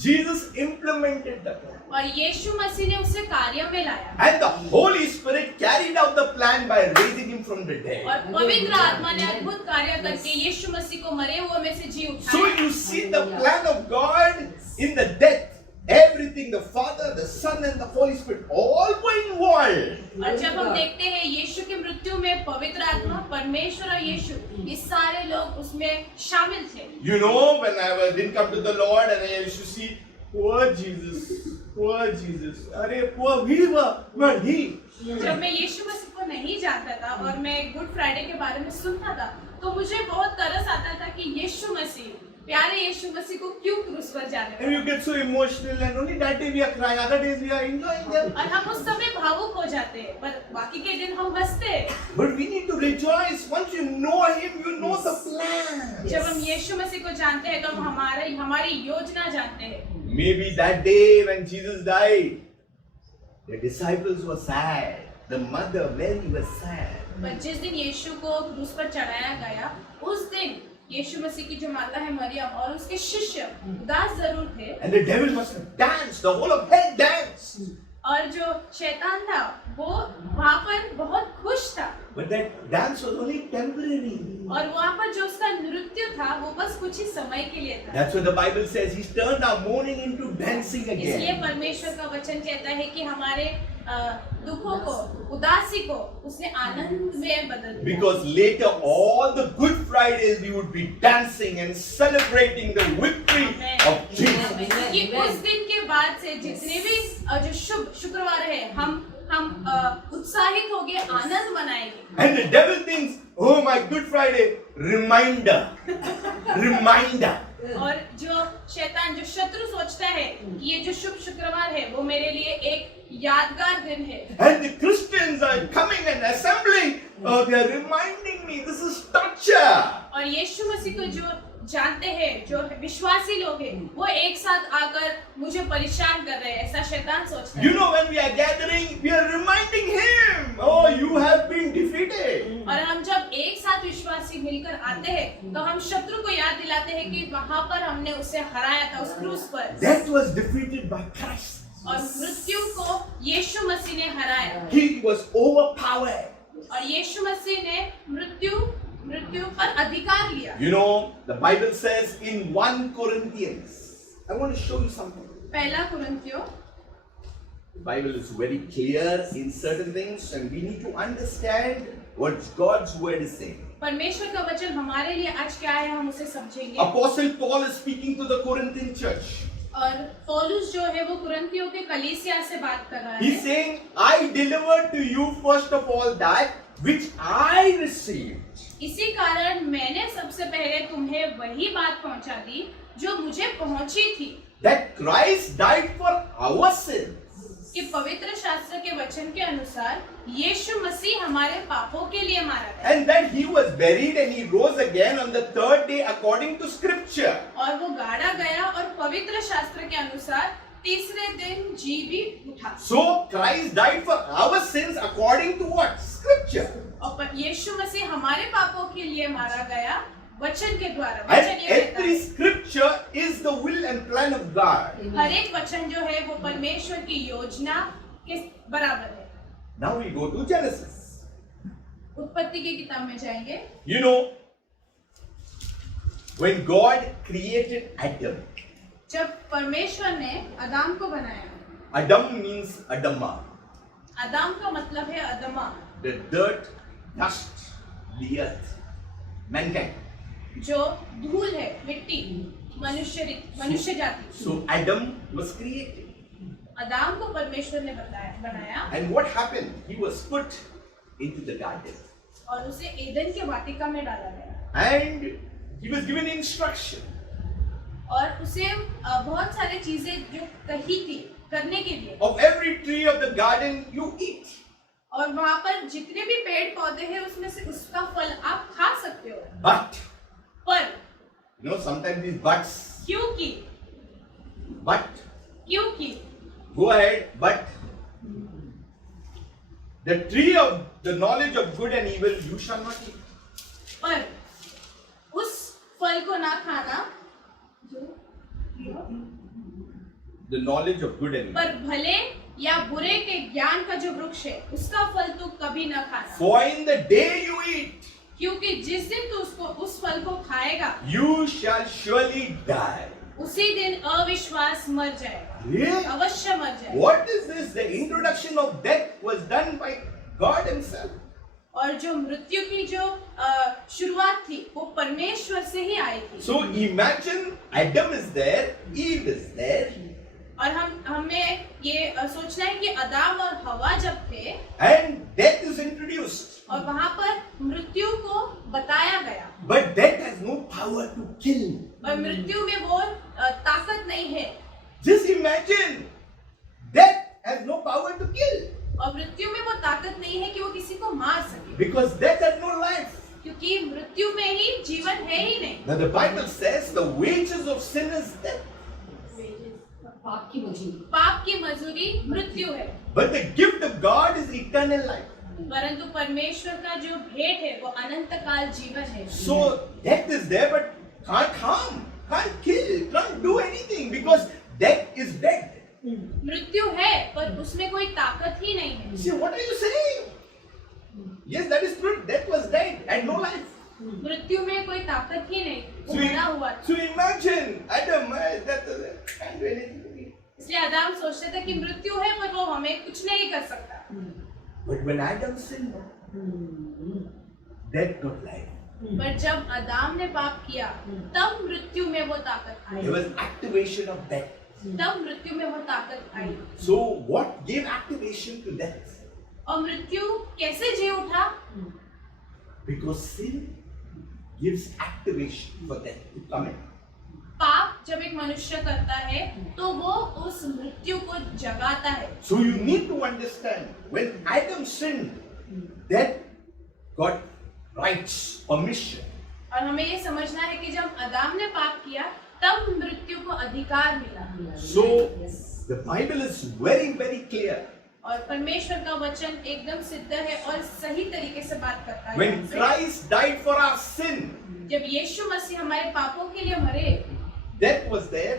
Jesus implemented the plan. और यीशु मसीह ने उसे कार्य में लाया। And the Holy Spirit carried out the plan by raising him from the dead. और पवित्र आत्मा ने अद्भुत कार्य करके यीशु मसीह को मरे हुए में से जी So उठाया। you see the plan of God in the death. Everything everything, the Father, the Son and the Holy Spirit, all were involved. और जब हम देखते हैं यीशु की मृत्यु में पवित्र आत्मा, परमेश्वर और यीशु, ये सारे लोग उसमें शामिल थे। You know, when I didn't come to the Lord and I used to see, poor Jesus, poor Jesus. अरे poor भी हुआ, but he. जब मैं यीशु मसीह को नहीं जानता था और मैं गुड फ्राइडे के बारे में सुनता था, तो मुझे बहुत तरस आता था कि यीशु मसीह, प्यारे यीशु मसीह को क्यों क्रूस पर जाने And you get so emotional and only that day we are crying, other days we are enjoying them. और हम उस समय भावुक हो जाते हैं, पर बाकी के दिन हम हंसते हैं। But we need to rejoice. Once you know Him, you know the plan. जब हम यीशु मसीह को जानते हैं, तो हम हमारी योजना जानते हैं। Maybe that day when Jesus died, the disciples were sad. The mother Mary was sad. पर जिस दिन यीशु को क्रूस पर चढ़ाया गया, उस दिन यीशु मसीह की जो माता है मरियम और उसके शिष्य उदास जरूर थे। And the devil must have danced. The whole of hell danced. और जो शैतान था वो वहाँ पर बहुत खुश था। But that dance was only temporary. और वहाँ पर जो उसका नृत्य था वो बस कुछ ही समय के लिए था। That's what the Bible says. He's turned our mourning into dancing इसलिए again. परमेश्वर का वचन कहता है कि हमारे दुखों को, उदासी को उसने आनंद में बदल दिया। Because later all the Good Fridays we would be dancing and celebrating the victory of Jesus. कि उस दिन के बाद से जितने भी जो शुभ शुक्रवार है, हम उत्साहित होके आनंद मनाएंगे। And the devil thinks, oh my Good Friday, reminder. और जो शैतान, जो शत्रु सोचता है कि ये जो शुभ शुक्रवार है वो मेरे लिए एक यादगार दिन है। And the Christians are coming and assembling. Oh, they are reminding me, this is torture. और यीशु मसीह को जो जानते हैं, जो विश्वासी लोग हैं, वो एक साथ आकर मुझे परेशान कर रहे हैं, ऐसा शैतान सोचता है। You know, when we are gathering, we are reminding him, oh, you have been defeated. और हम जब एक साथ विश्वासी मिलकर आते हैं, तो हम शत्रु को याद दिलाते हैं कि वहाँ पर हमने उसे हराया था उस क्रूस पर। That was defeated by Christ. और मृत्यु को यीशु मसीह ने हराया। He was overpowered. और यीशु मसीह ने मृत्यु पर अधिकार लिया। You know, the Bible says in 1 Corinthians, I want to show you something. पहला कुरिन्थियों, The Bible is very clear in certain things and we need to understand what God's word is saying. परमेश्वर का वचन हमारे लिए आज क्या है, हम उसे समझेंगे। Apostle Paul is speaking to the Corinthian church. और पौलुस जो है वो कुरिन्थियों के कलीसिया से बात कर रहा He's है। saying, I delivered to you first of all that which I received. इसी कारण मैंने सबसे पहले तुम्हें वही बात पहुंचा दी जो मुझे पहुंची थी, That Christ died for our sins. कि पवित्र शास्त्र के वचन के अनुसार यीशु मसीह हमारे पापों के लिए मारा गया And that he was buried and he rose again on the third day according to scripture. और वो गाड़ा गया और पवित्र शास्त्र के अनुसार तीसरे दिन जी भी उठा। So Christ died for our sins according to what? Scripture. और यीशु मसीह हमारे पापों के लिए मारा गया वचन के द्वारा। And वचन ये कहता every है, scripture is the will and plan of God. हर एक वचन जो है वो परमेश्वर की योजना के बराबर है। Now we go to Genesis. उत्पत्ति की किताब में जाएंगे। You know, when God created Adam, जब परमेश्वर ने अदाम को बनाया, Adam means Adama, अदाम का मतलब है अदमा, the dirt, dust, the earth, mankind. जो धूल है, मिट्टी, मनुष्य जाति। So Adam was created. अदाम को परमेश्वर ने बनाया And what happened? He was put into the garden. और उसे एदन के वाटिका में डाला गया And he was given instruction. और उसे बहुत सारी चीजें जो कही थी करने के लिए। Of every tree of the garden you eat. और वहाँ पर जितने भी पेड़ पौधे हैं उसमें से उसका फल आप खा सकते हो। But, पर you know, sometimes these buts, क्योंकि go ahead, but the tree of the knowledge of good and evil you shall not eat. पर उस फल को ना खाना, The knowledge of good and evil. पर भले या बुरे के ज्ञान का जो वृक्ष है उसका फल तू कभी ना खाना, For in the day you eat, क्योंकि जिस दिन तू उस फल को खाएगा you shall surely die. उसी दिन अविश्वास मर जाएगा, Really? अवश्य मर जाएगा। What is this? The introduction of death was done by God Himself. और जो मृत्यु की जो शुरुआत थी वो परमेश्वर से ही आई थी। So imagine Adam is there, Eve is there, और हमें ये सोचना है कि अदाम और हवा जब थे and death is introduced. और वहाँ पर मृत्यु को बताया गया, But death has no power to kill. और मृत्यु में वो ताकत नहीं है। Just imagine, death has no power to kill और मृत्यु में वो ताकत नहीं है कि वो किसी को मार सके, because death has no life. क्योंकि मृत्यु में ही जीवन है ही नहीं। Now the Bible says the wages of sin is death, पाप की मजदूरी, पाप की मजदूरी मृत्यु है, but the gift of God is eternal life. परंतु परमेश्वर का जो भेंट है वो अनंत काल जीवन है। So death is there, but can't harm, can't kill, can't do anything because death is dead. मृत्यु है पर उसमें कोई ताकत ही नहीं है। See, what are you saying? Yes, that is true. Death was dead and no life. मृत्यु में कोई ताकत ही नहीं, वो So, मरा हुआ था। so imagine Adam, that can't do anything to me. इसलिए आदम सोचते थे कि मृत्यु है पर वो हमें कुछ नहीं कर सकता। But when Adam sinned, death got life. पर जब आदम ने पाप किया तब मृत्यु में वो ताकत आई, There was activation of death. तब मृत्यु में वो ताकत आई। So what gave activation to death? और मृत्यु कैसे जी उठा? Because sin gives activation for death to come in. पाप जब एक मनुष्य करता है तो वो उस मृत्यु को जगाता है। So you need to understand, when Adam sinned, death got rights, permission. और हमें ये समझना है कि जब आदम ने पाप किया तब मृत्यु को अधिकार मिला। So the Bible is very, very clear. और परमेश्वर का वचन एकदम सिद्ध है और सही तरीके से बात करता है। When Christ died for our sin, जब यीशु मसीह हमारे पापों के लिए मरे, death was there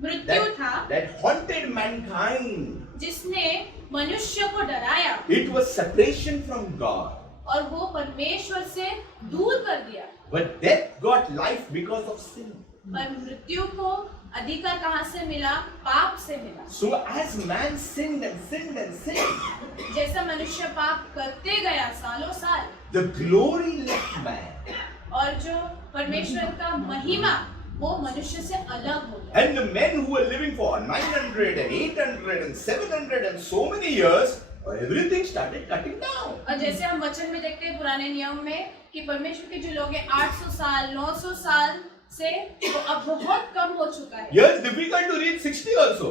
मृत्यु था that haunted mankind. जिसने मनुष्य को डराया It was separation from God. और वो परमेश्वर से दूर कर दिया। But death got life because of sin. पर मृत्यु को अधिकार कहाँ से मिला? पाप से मिला। So as man sinned and sinned and sinned, जैसा मनुष्य पाप करते गया सालों साल, the glory left man. और जो परमेश्वर का महिमा वो मनुष्य से अलग हो गया। And the men who were living for 900 and 800 and 700 and so many years, everything started cutting down. और जैसे हम वचन में देखते हैं पुराने नियम में कि परमेश्वर के जो लोग हैं 800 साल 900 साल से वो अब बहुत कम हो चुका है। Here it's difficult to reach 60 also.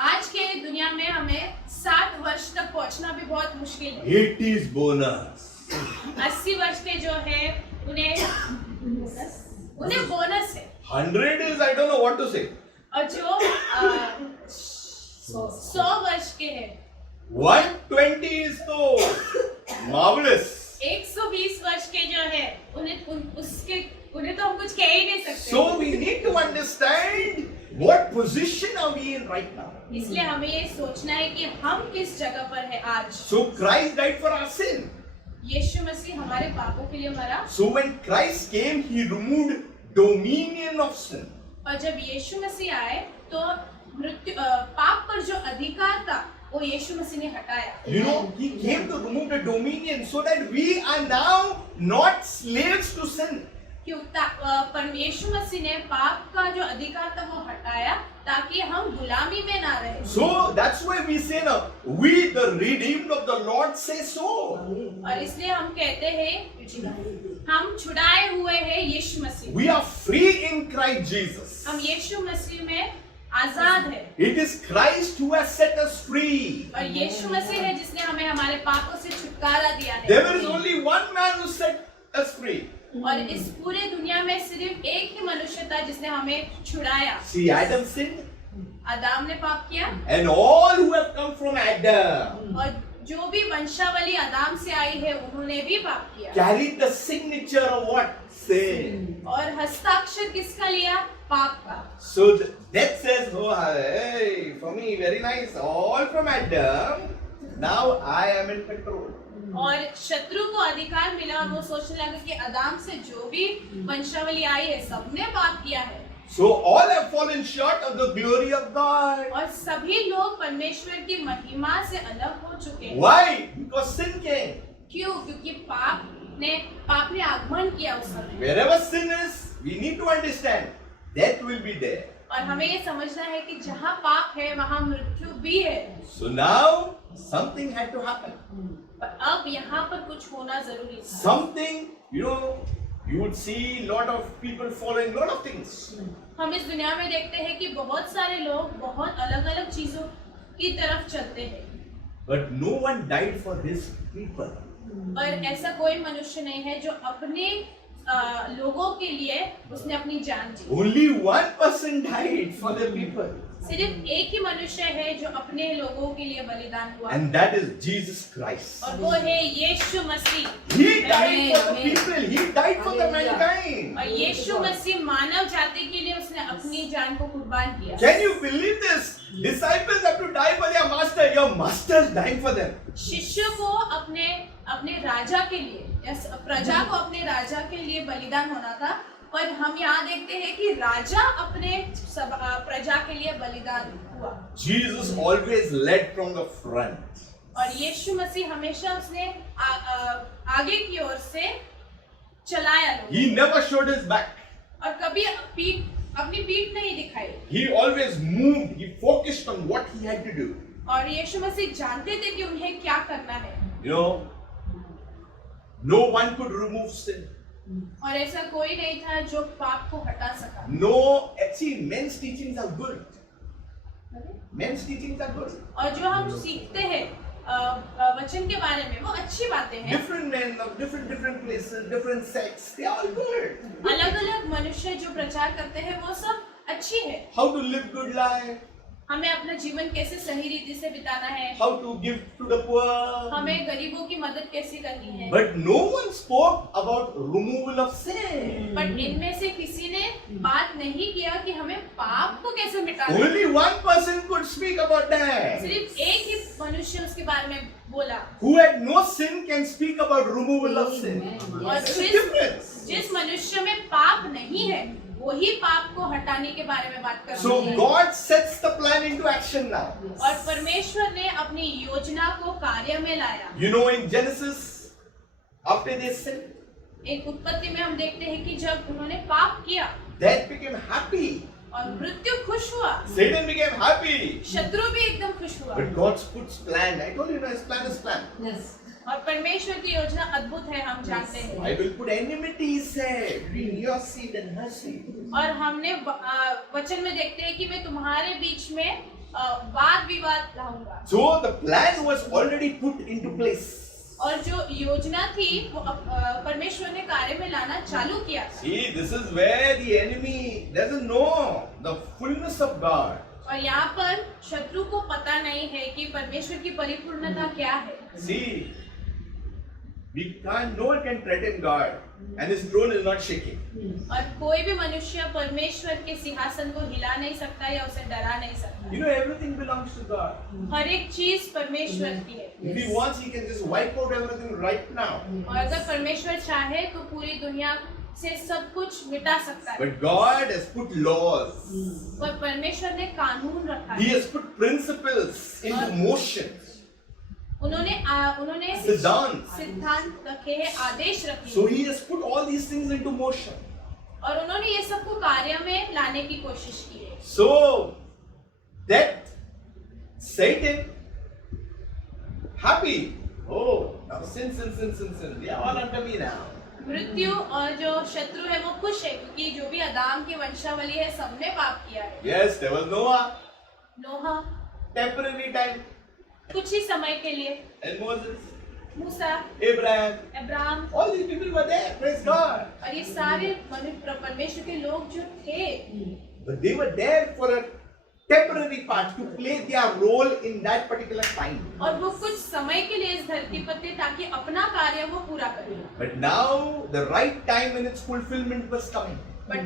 आज के दुनिया में हमें 60 वर्ष तक पहुंचना भी बहुत मुश्किल है। 80s bonus. 80 वर्ष के जो है उन्हें बोनस है। 100 is I don't know what to say. और जो 100 वर्ष के हैं 120 is तो marvelous. 120 वर्ष के जो है उन्हें तो हम कुछ कह ही नहीं सकते। So we need to understand what position are we in right now. इसलिए हमें ये सोचना है कि हम किस जगह पर है आज। So Christ died for our sin. यीशु मसीह हमारे पापों के लिए मरा। So when Christ came, He removed dominion of sin. और जब यीशु मसीह आए तो मृत्यु पाप पर जो अधिकार था वो यीशु मसीह ने हटाया। You know, He came to remove the dominion so that we are now not slaves to sin. पर यीशु मसीह ने पाप का जो अधिकार था वो हटाया ताकि हम गुलामी में ना रहे। So that's why we say now, we the redeemed of the Lord say so. और इसलिए हम कहते हैं हम छुड़ाए हुए हैं यीशु मसीह। We are free in Christ Jesus. हम यीशु मसीह में आजाद है। It is Christ who has set us free. और यीशु मसीह है जिसने हमें हमारे पापों से छुटकारा दिया है। There is only one man who set us free. और इस पूरे दुनिया में सिर्फ एक ही मनुष्य था जिसने हमें छुड़ाया। See, Adam sinned, आदम ने पाप किया and all who have come from Adam और जो भी वंशावली आदम से आई है उन्होंने भी पाप किया। carried the signature of what? Sin. और हस्ताक्षर किसका लिया? पाप का। So the death says, oh, hey, for me, very nice. All from Adam. Now I am in control. और शत्रु को अधिकार मिला और वो सोचने लगा कि आदम से जो भी वंशावली आई है सबने पाप किया है। So all have fallen short of the glory of God. और सभी लोग परमेश्वर की महिमा से अलग हो चुके हैं। Why? Because sin came. क्यों? क्योंकि पाप ने आगमन किया उस समय। Wherever sin is, we need to understand death will be there. और हमें ये समझना है कि जहाँ पाप है वहाँ मृत्यु भी है। So now something had to happen. पर अब यहाँ पर कुछ होना जरूरी था। Something, you would see lot of people following lot of things. हम इस दुनिया में देखते हैं कि बहुत सारे लोग बहुत अलग-अलग चीजों की तरफ चलते हैं। But no one died for his people. और ऐसा कोई मनुष्य नहीं है जो अपने लोगों के लिए उसने अपनी जान दी। Only one person died for the people. सिर्फ एक ही मनुष्य है जो अपने लोगों के लिए बलिदान हुआ। And that is Jesus Christ. और वो है यीशु मसीह। He died for the people. He died for the mankind. और यीशु मसीह मानव जाति के लिए उसने अपनी जान को कुर्बान किया। Can you believe this? Disciples have to die for their master. Your master is dying for them. शिष्यों को अपने राजा के लिए या प्रजा को अपने राजा के लिए बलिदान होना था, पर हम यहाँ देखते हैं कि राजा अपने प्रजा के लिए बलिदान हुआ। Jesus always led from the front. और यीशु मसीह हमेशा उसने आगे की ओर से चलाया लोगों। He never showed his back. और कभी अपनी पीठ नहीं दिखाई। He always moved. He focused on what he had to do. और यीशु मसीह जानते थे कि उन्हें क्या करना है। No one could remove sin. और ऐसा कोई नहीं था जो पाप को हटा सका। No, actually, men's teachings are good. Men's teachings are good. और जो हम सीखते हैं वचन के बारे में वो अच्छी बातें हैं। Different men of different places, different sects, they are all good. अलग-अलग मनुष्य जो प्रचार करते हैं वो सब अच्छी है। How to live good life, हमें अपना जीवन कैसे सही रीति से बिताना है, how to give to the poor. हमें गरीबों की मदद कैसे करनी है। But no one spoke about removal of sin. But इनमें से किसी ने बात नहीं किया कि हमें पाप को कैसे मिटाना है। Only one person could speak about that. सिर्फ एक ही मनुष्य उसके बारे में बोला। Who had no sin can speak about removal of sin. और There's a difference. जिस मनुष्य में पाप नहीं है वही पाप को हटाने के बारे में बात कर So रहे हैं। God sets the plan into action now. और परमेश्वर ने अपनी योजना को कार्य में लाया। In Genesis, after they sinned, एक उत्पत्ति में हम देखते हैं कि जब उन्होंने पाप किया death became happy. और मृत्यु खुश हुआ, Satan became happy. शत्रु भी एकदम खुश हुआ। But God's puts plan. I told you, his plan is plan. और परमेश्वर की योजना अद्भुत है, हम जानते हैं। I will put enmity, he said, between your seed and her seed. और हमने वचन में देखते हैं कि मैं तुम्हारे बीच में वाद विवाद लाऊंगा। So the plan was already put into place. और जो योजना थी वो परमेश्वर ने कार्य में लाना चालू किया। See, this is where the enemy doesn't know the fullness of God. और यहाँ पर शत्रु को पता नहीं है कि परमेश्वर की परिपूर्णता क्या है। See, no one can threaten God, and his throne is not shaking. और कोई भी मनुष्य परमेश्वर के सिंहासन को हिला नहीं सकता या उसे डरा नहीं सकता। Everything belongs to God. हर एक चीज परमेश्वर की है। If he wants, he can just wipe out everything right now. और अगर परमेश्वर चाहे तो पूरी दुनिया से सब कुछ मिटा सकता है। But God has put laws. पर परमेश्वर ने कानून रखा He है। has put principles into motion. उन्होंने सिद्धांत रखे हैं, आदेश रखे So हैं। he has put all these things into motion. और उन्होंने ये सबको कार्य में लाने की कोशिश की है। So that Satan happy. Oh, now sin. They are all under me now. मृत्यु और जो शत्रु है वो खुश है क्योंकि जो भी आदम की वंशावली है सबने पाप किया है। Yes, there was Noah. Noah Temporary time. कुछ ही समय के लिए, And Moses, Musa, Abraham. Abraham, All these people were there. Praise God. और ये सारे परमेश्वर के लोग जो थे But they were there for a temporary part to play their role in that particular time. और वो कुछ समय के लिए इस धरती पर थे ताकि अपना कार्य वो पूरा करें। But now the right time and its fulfillment was coming. But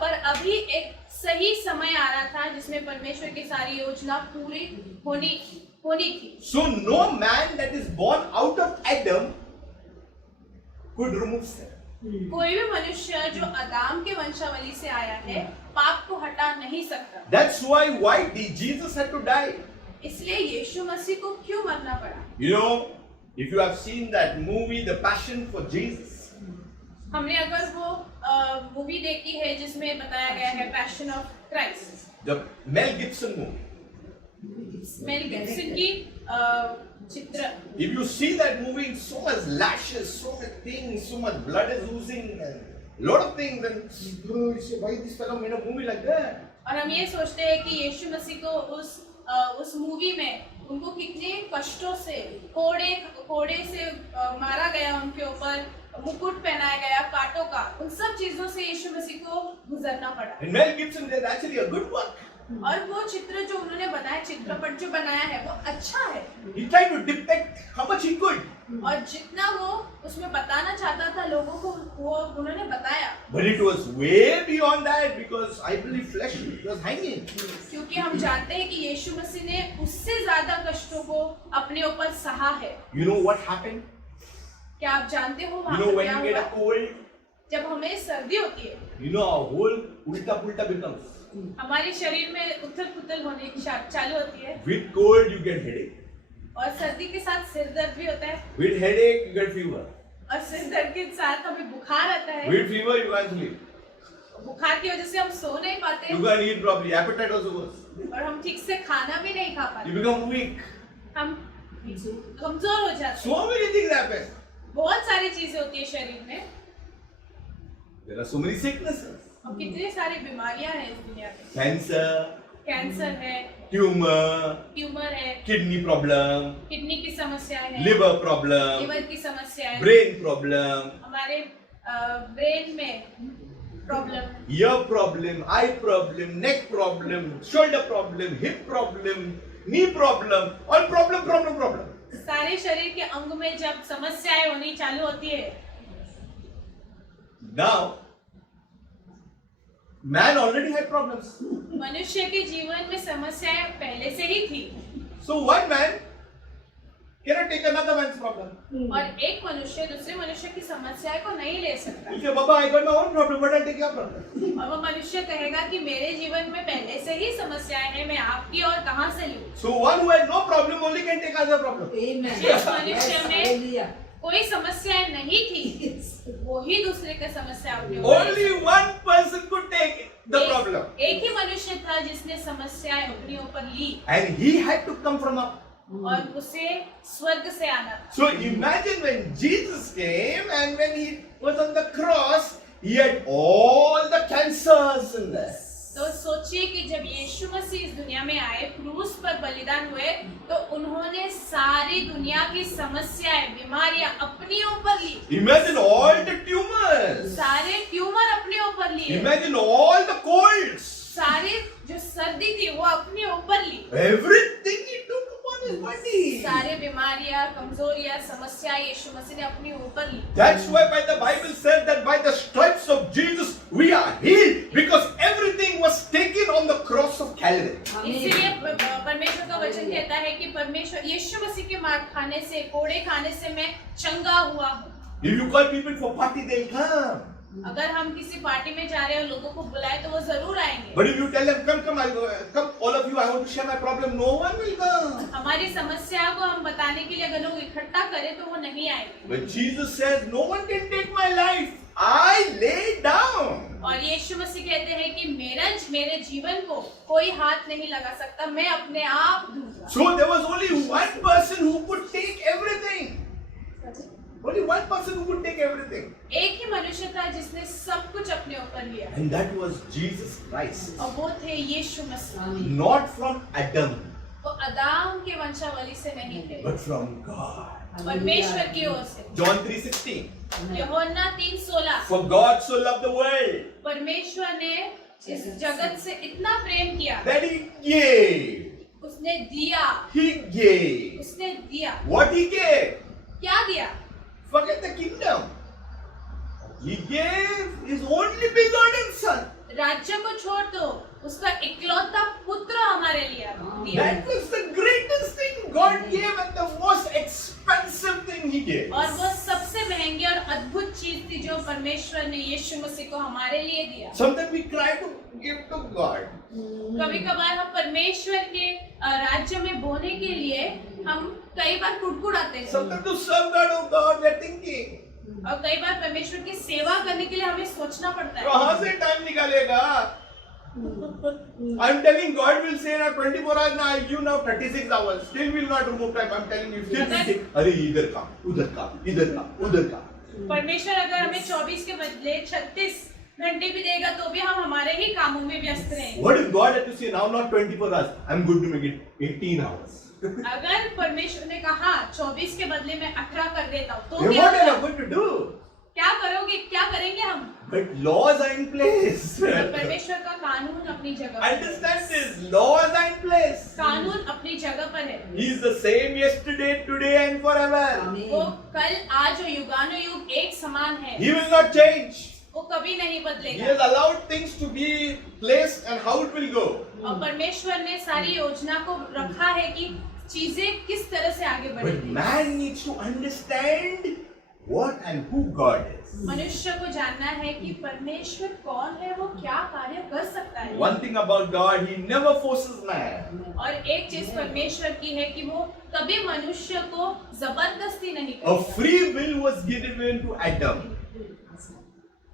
पर अभी एक सही समय आ रहा था जिसमें परमेश्वर की सारी योजना पूरी होनी थी। So no man that is born out of Adam could remove sin. कोई भी मनुष्य जो आदाम के वंशावली से आया है पाप को हटा नहीं सकता। That's why did Jesus had to die? इसलिए यीशु मसीह को क्यों मरना पड़ा? You know, if you have seen that movie, The Passion for Jesus, हमने अगर वो मूवी देखी है जिसमें बताया गया है passion of Christ, the Mel Gibson movie. Mel Gibson की चित्र, If you see that movie, so much lashes, so many things, so much blood is oozing, and lot of things, and you say, why this fellow made a movie like that? और हम ये सोचते हैं कि यीशु मसीह को उस movie में उनको कितने कष्टों से कोड़े से मारा गया, उनके ऊपर मुकुट पहनाया गया कांटों का, उन सब चीजों से यीशु मसीह को गुजरना पड़ा। And Mel Gibson did actually a good work. और वो चित्र जो उन्होंने बनाया, चित्रपट जो बनाया है वो अच्छा है, He tried to depict how much he could. और जितना वो उसमें बताना चाहता था लोगों को वो उन्होंने बताया। But it was way beyond that because I believe flesh was hanging. क्योंकि हम जानते हैं कि यीशु मसीह ने उससे ज्यादा कष्टों को अपने ऊपर सहा है। You know what happened? क्या आप जानते हो You वहाँ know पर when क्या you get हुआ? a cold, जब हमें सर्दी होती है, you know our whole ulta pulta becomes. हमारे शरीर में उथल पुथल होने की चालू होती है, With cold you get headache. और सर्दी के साथ सिर दर्द भी होता है, With headache you get fever. और सिर दर्द के साथ हमें बुखार आता है। With fever you can't sleep. बुखार की वजह से हम सो नहीं पाते You can't eat properly. Appetite also goes. और हम ठीक से खाना भी नहीं खा You पाते, become weak. हम कमजोर हो जाते हैं। So many things happen. बहुत सारी चीजें होती है शरीर में, There are so many sicknesses. और कितनी सारी बीमारियां हैं इस दुनिया में। Cancer, कैंसर है, tumor, ट्यूमर है, kidney problem, किडनी की समस्याएं हैं, liver problem, लिवर की समस्याएं, brain problem, हमारे ब्रेन में problem, ear problem, eye problem, neck problem, shoulder problem, hip problem, knee problem, all problem. सारे शरीर के अंग में जब समस्याएं होनी चालू होती है, Now, man already had problems. मनुष्य के जीवन में समस्याएं पहले से ही थी, So one man cannot take another man's problem. और एक मनुष्य दूसरे मनुष्य की समस्याएं को नहीं ले सकता, He say, Baba, I got my own problem, but I'll take your problem. और वो मनुष्य कहेगा कि मेरे जीवन में पहले से ही समस्याएं हैं, मैं आपकी और कहां से लूं। So one who had no problem only can take other problem. जिस मनुष्य में कोई समस्याएं नहीं थी, वो ही दूसरे का समस्या अपने ऊपर ले Only one person could take the problem. एक ही मनुष्य था जिसने समस्याएं अपने ऊपर ली, And he had to come from up. और उसे स्वर्ग से आना था। So imagine when Jesus came and when he was on the cross, he had all the cancers in there. तो सोचिए कि जब यीशु मसीह इस दुनिया में आए, क्रूस पर बलिदान हुए, तो उन्होंने सारी दुनिया की समस्याएं, बीमारियां अपने ऊपर ली। Imagine all the tumors. सारे ट्यूमर अपने ऊपर लिए, Imagine all the colds. सारे जो सर्दी थी वो अपने ऊपर ली, Everything he took upon his body. सारे बीमारियां, कमजोरियां, समस्या यीशु मसीह ने अपने ऊपर ली। That's why by the Bible said that by the stripes of Jesus we are healed, because everything was taken on the cross of Calvary. इसीलिए परमेश्वर का वचन कहता है कि परमेश्वर यीशु मसीह के मार खाने से, कोड़े खाने से मैं चंगा हुआ हूँ। If you call people for party, they'll come. अगर हम किसी पार्टी में जा रहे हैं और लोगों को बुलाए तो वो जरूर आएंगे, But if you tell them, come, all of you, I want to share my problem, no one will come. हमारी समस्या को हम बताने के लिए अगर लोग इकट्ठा करें तो वो नहीं आएंगे। But Jesus says, no one can take my life. I lay down. और यीशु मसीह कहते हैं कि मेरे जीवन को कोई हाथ नहीं लगा सकता, मैं अपने आप दूंगा। So there was only one person who could take everything. Only one person who could take everything. एक ही मनुष्य था जिसने सब कुछ अपने ऊपर लिया, And that was Jesus Christ. और वो थे यीशु मसीह। Not from Adam, वो आदम के वंशावली से नहीं थे, but from God. परमेश्वर की ओर से। John 3:16. यूहन्ना 3:16, For God so loved the world परमेश्वर ने इस जगत से इतना प्रेम किया, that he gave. उसने दिया, He gave. उसने दिया। What he gave? क्या दिया? Forget the kingdom. He gave his only begotten son. राज्य को छोड़ दो, उसका इकलौता पुत्र हमारे लिए दिया। That was the greatest thing God gave and the most expensive thing he gave. और वो सबसे महंगी और अद्भुत चीज थी जो परमेश्वर ने यीशु मसीह को हमारे लिए दिया। Sometimes we cry to give to God. कभी कभार हम परमेश्वर के राज्य में बोने के लिए हम कई बार कुड़कुड़ाते हैं, Sometimes to serve God, oh God, we are thinking. और कई बार परमेश्वर की सेवा करने के लिए हमें सोचना पड़ता है। कहाँ से टाइम निकालेगा? I'm telling God will say now 24 hours now I give now 36 hours. Still will not remove time. I'm telling you. Still will say, अरे इधर का, उधर का, इधर का, उधर का. परमेश्वर अगर हमें 24 के बदले 36 घंटे भी देगा तो भी हम हमारे ही कामों में व्यस्त रहेंगे। What if God had to say now not 24 hours? I'm going to make it 18 hours. अगर परमेश्वर ने कहा 24 के बदले मैं 18 कर देता हूँ तो Then क्या what am I होगा? going to do? क्या करोगे? क्या करेंगे हम? But laws are in place. और परमेश्वर का कानून अपनी जगह पर है। Understand this? Laws are in place. कानून अपनी जगह पर है। He is the same yesterday, today, and forever. वो कल आज और युगानुयुग एक समान है। He will not change. वो कभी नहीं He बदलेगा। has allowed things to be placed and how it will go. और परमेश्वर ने सारी योजना को रखा है कि चीजें किस तरह से आगे But बढ़ेंगी। man needs to understand what and who God is. मनुष्य को जानना है कि परमेश्वर कौन है, वो क्या कार्य कर सकता है। One thing about God, He never forces man. और एक चीज परमेश्वर की है कि वो कभी मनुष्य को जबरदस्ती नहीं A करता। free will was given to Adam.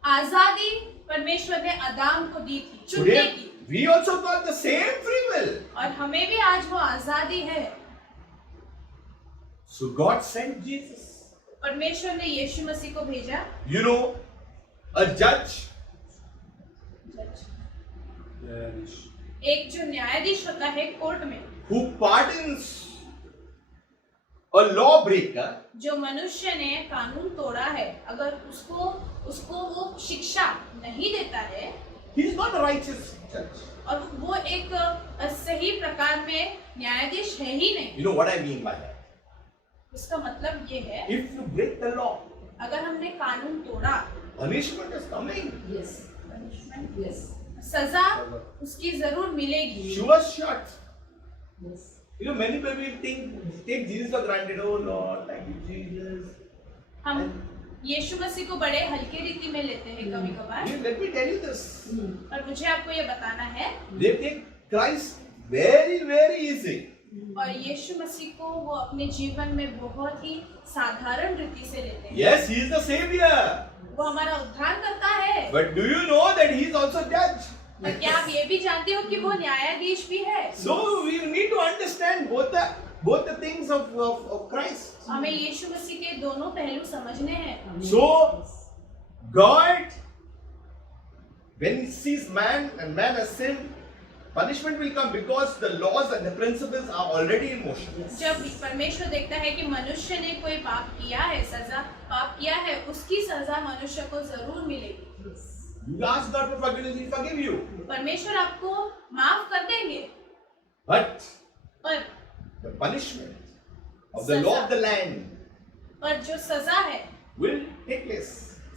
आजादी परमेश्वर ने आदम को दी थी चुनने Today, की, we also got the same free will. और हमें भी आज वो आजादी है। So God sent Jesus. परमेश्वर ने यीशु मसीह को भेजा। You know, a judge, एक जो न्यायाधीश होता है कोर्ट में, who pardons a lawbreaker, जो मनुष्य ने कानून तोड़ा है, अगर उसको वो शिक्षा नहीं देता है, he is not a righteous judge. और वो एक सही प्रकार में न्यायाधीश है ही नहीं। You know what I mean by that? उसका मतलब ये है, If you break the law, अगर हमने कानून तोड़ा, punishment is coming. punishment, Yes. सजा उसकी जरूर मिलेगी। Sure shot. Yes. You know, many people take Jesus for granted. Oh Lord, thank you, Jesus. हम यीशु मसीह को बड़े हल्के रीति में लेते हैं कभी कभार, Let me tell you this. और मुझे आपको ये बताना है, They take Christ very, very easy. और यीशु मसीह को वो अपने जीवन में बहुत ही साधारण रीति से लेते हैं। Yes, He is the Savior. वो हमारा उद्धार करता है, But do you know that He is also judge? और क्या आप ये भी जानते हो कि वो न्यायाधीश भी है? So we need to understand both the things of Christ. हमें यीशु मसीह के दोनों पहलू समझने हैं। So God, when He sees man and man has sinned, punishment will come because the laws and the principles are already in motion. जब परमेश्वर देखता है कि मनुष्य ने कोई पाप किया है, पाप किया है, उसकी सजा मनुष्य को जरूर मिलेगी। You ask God for forgiveness, He will forgive you. परमेश्वर आपको माफ कर देंगे, But पर the punishment of the law of the land जो सजा है, will take place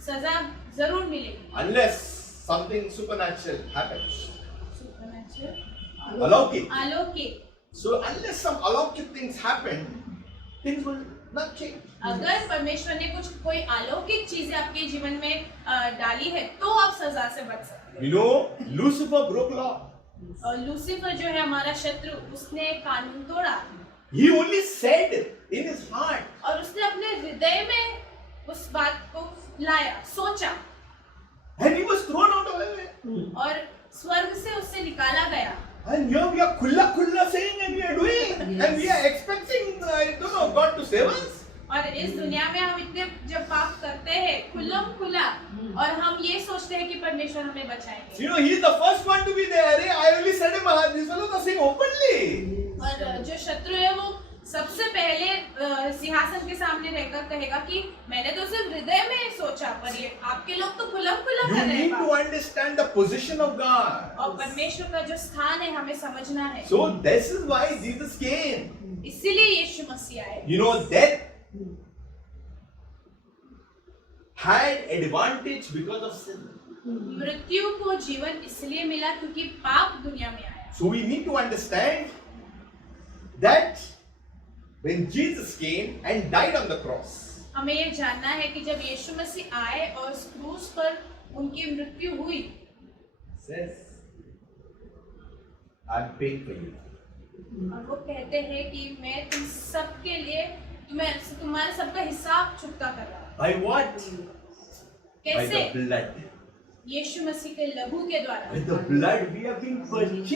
सजा जरूर मिलेगी। unless something supernatural happens. Alaukic. अलौकिक, So unless some alaukic things happen, things will not change. अगर परमेश्वर ने कोई अलौकिक चीजें आपके जीवन में डाली है तो आप सजा से बच सकते हैं। You know, Lucifer broke law. और लूसीफर जो है हमारा शत्रु, उसने कानून तोड़ा, He only said in his heart. और उसने अपने हृदय में उस बात को लाया, सोचा, And he was thrown out of heaven. और स्वर्ग से उससे निकाला गया। And here we are kulla saying and we are doing. Yes. And we are expecting, God to save us. और इस दुनिया में हम इतने जब पाप करते हैं खुल्लम खुला, और हम ये सोचते हैं कि परमेश्वर हमें बचाएंगे। You know, he is the first one to be there. I only said him, this fellow was saying openly. और जो शत्रु है वो सबसे पहले सिंहासन के सामने रहकर कहेगा कि मैंने तो सिर्फ हृदय में सोचा, पर ये आपके लोग तो खुल्लम खुला You कर रहे need to हैं। understand the position of God. और परमेश्वर का जो स्थान है हमें समझना है। So this is why Jesus came. इसीलिए यीशु मसीह आए। You know, death had advantage because of sin. मृत्यु को जीवन इसलिए मिला क्योंकि पाप दुनिया में आया। So we need to understand that when Jesus came and died on the cross, हमें ये जानना है कि जब यीशु मसीह आए और उस क्रूस पर उनकी मृत्यु हुई, Says, I'm paying for you. और वो कहते हैं कि मैं तुम सबके लिए तुम्हारे सबका हिसाब चुकता कर रहा हूँ। By what? By कैसे? the blood. यीशु मसीह के लहू के द्वारा। With the blood we have been purchased.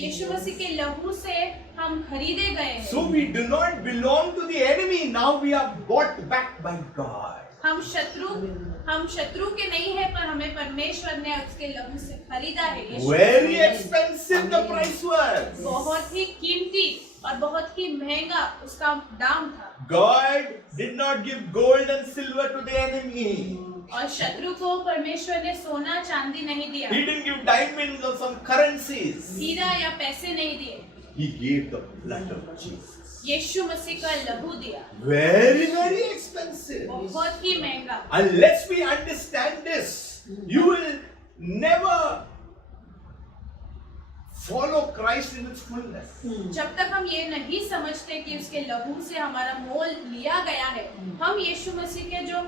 यीशु मसीह के लहू से हम खरीदे गए हैं। So we do not belong to the enemy. Now we are bought back by God. हम शत्रु के नहीं है, पर हमें परमेश्वर ने उसके लहू से खरीदा है। यीशु Very Masih. expensive the price was. बहुत ही कीमती और बहुत ही महंगा उसका दाम था। God did not give gold and silver to the enemy. और शत्रु को परमेश्वर ने सोना चांदी नहीं दिया, He didn't give diamonds or some currencies. हीरा या पैसे नहीं दिए। He gave the blood of Jesus. यीशु मसीह का लहू दिया, Very, very expensive. बहुत ही महंगा। Unless we understand this, you will never follow Christ in its fullness. जब तक हम ये नहीं समझते कि उसके लहू से हमारा मोल लिया गया है, हम यीशु मसीह के जो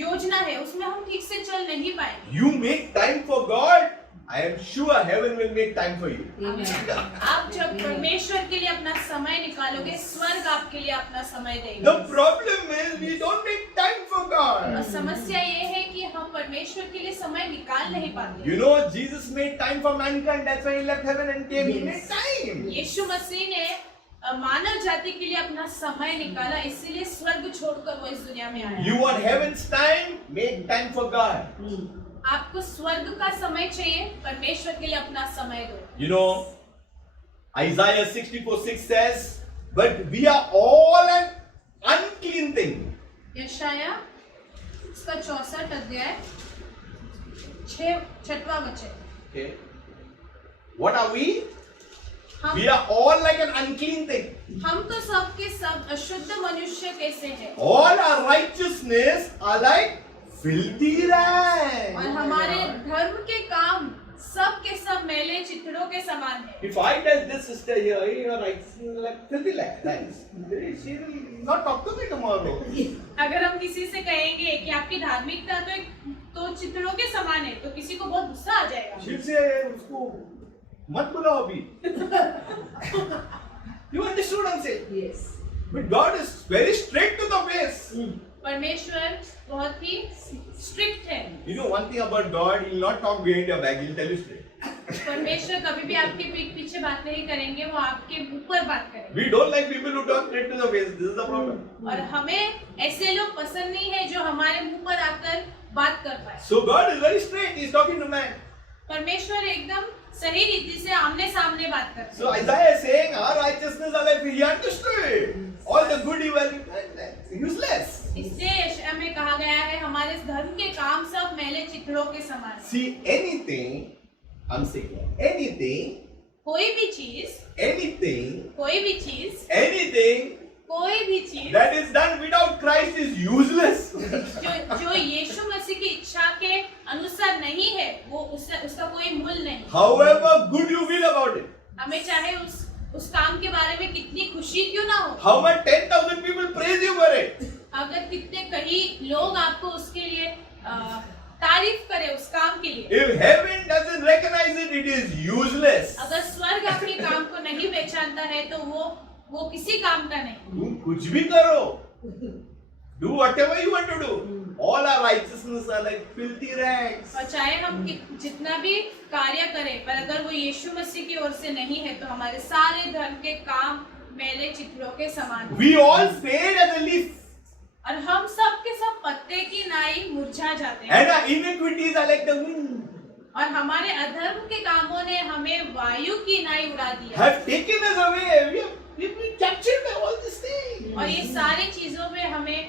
योजना है उसमें हम ठीक से चल नहीं पाएंगे। You make time for God, I am sure heaven will make time for you. आप जब परमेश्वर के लिए अपना समय निकालोगे, स्वर्ग आपके लिए अपना समय देगा। The problem is we don't make time for और God. समस्या ये है कि हम परमेश्वर के लिए समय निकाल नहीं पाते। You know, Jesus made time for mankind, that's why he left heaven and came. He made time. यीशु मसीह ने मानव जाति के लिए अपना समय निकाला, इसीलिए स्वर्ग छोड़कर वो इस दुनिया में आया। You want heaven's time? Make time for God. आपको स्वर्ग का समय चाहिए, परमेश्वर के लिए अपना समय दो। You know, Isaiah 64:6 says, but we are all an unclean thing. यशाया इसका 64 अध्याय 6वां वचन। Okay. What are we? We हम are all like an unclean thing. हम तो सब के सब अशुद्ध मनुष्य कैसे हैं, All our righteousness are like filthy rags. और हमारे धर्म के काम सब के सब मैले चिथड़ों के समान है। If I tell this sister here, you are like filthy rags, she will not talk to me tomorrow. अगर हम किसी से कहेंगे कि आपकी धार्मिकता तो चिथड़ों के समान है, तो किसी को बहुत गुस्सा आ जाएगा। She'll say, उसको मत बुलाओ अभी. You understood what I'm saying? Yes. But God is very straight to the face. परमेश्वर बहुत ही स्ट्रिक्ट है। You know one thing about God, He'll not talk behind your back. He'll tell you straight. परमेश्वर कभी भी आपके पीठ पीछे बात नहीं करेंगे, वो आपके ऊपर बात करेंगे। We don't like people who talk straight to the face. This is the problem. और हमें ऐसे लोग पसंद नहीं है जो हमारे मुंह पर आकर बात कर पाए। So God is very straight. He's talking to man. परमेश्वर एकदम सही रीति से आमने सामने बात करते हैं। So Isaiah is saying our righteousness are like he understood. All the good he was useless. इसलिए यशाया में कहा गया है हमारे इस धर्म के काम सब मैले चिथड़ों के समान है। See anything, I'm saying anything, कोई भी चीज that is done without Christ is useless. जो यीशु मसीह की इच्छा के अनुसार नहीं है, वो उसका कोई मूल्य नहीं। However good you feel about it, हमें चाहे उस काम के बारे में कितनी खुशी क्यों ना हो, how much 10,000 people praise you for it, अगर कितने कई लोग आपको उसके लिए तारीफ करे उस काम के लिए, if heaven doesn't recognize it, it is useless. अगर स्वर्ग आपके काम को नहीं पहचानता है तो वो किसी काम का नहीं। तुम कुछ भी करो, do whatever you want to do. All our righteousness are like filthy rags. और चाहे हम जितना भी कार्य करें, पर अगर वो यीशु मसीह की ओर से नहीं है तो हमारे सारे धर्म के काम मैले चिथड़ों के समान हैं। We all fade as a leaf. और हम सब के सब पत्ते की नाई मुरझा जाते हैं। And our iniquities are like the wind. और हमारे अधर्म के कामों ने हमें वायु की नाई उड़ा दिया। Have taken us away. We've been captured by all these things. और ये सारी चीजों में हमें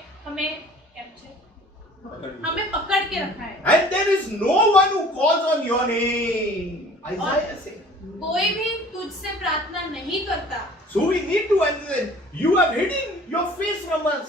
पकड़ के रखा है। And there is no one who calls on your name. Isaiah says. कोई भी तुझसे प्रार्थना नहीं करता। So we need to understand. You have hidden your face from us.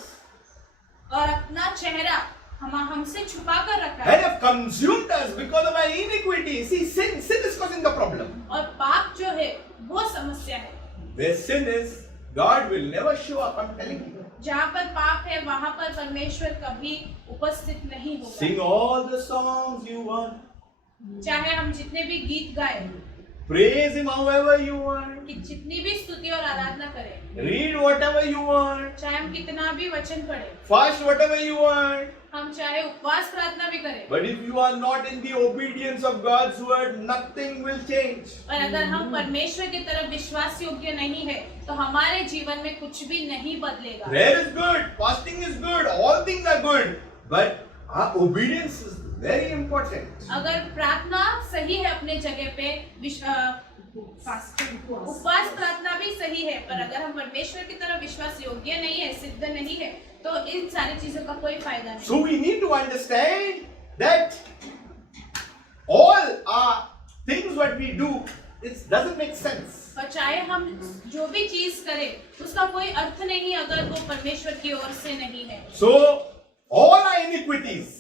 और अपना चेहरा हमसे छुपा कर रखा And है। have consumed us because of our iniquity. See, sin is causing the problem. और पाप जो है वो समस्या है। Where sin is, God will never show up. I'm telling you. जहाँ पर पाप है वहाँ पर परमेश्वर कभी उपस्थित नहीं होगा। Sing all the songs you want. चाहे हम जितने भी गीत गाएं, Praise Him however you want. कि जितनी भी स्तुति और आराधना करें, Read whatever you want. चाहे हम कितना भी वचन पढ़ें, Fast whatever you want. हम चाहे उपवास प्रार्थना भी करें, But if you are not in the obedience of God's word, nothing will change. और अगर हम परमेश्वर की तरफ विश्वास योग्य नहीं है तो हमारे जीवन में कुछ भी नहीं बदलेगा। Prayer is good, fasting is good, all things are good. But our obedience is very important. अगर प्रार्थना सही है अपने जगह पे, उपवास प्रार्थना भी सही है, पर अगर हम परमेश्वर की तरफ विश्वास योग्य नहीं है, सिद्ध नहीं है, तो इन सारी चीजों का कोई फायदा नहीं। So we need to understand that all our things what we do, it doesn't make sense. और चाहे हम जो भी चीज करें उसका कोई अर्थ नहीं अगर वो परमेश्वर की ओर से नहीं है। So all our iniquities,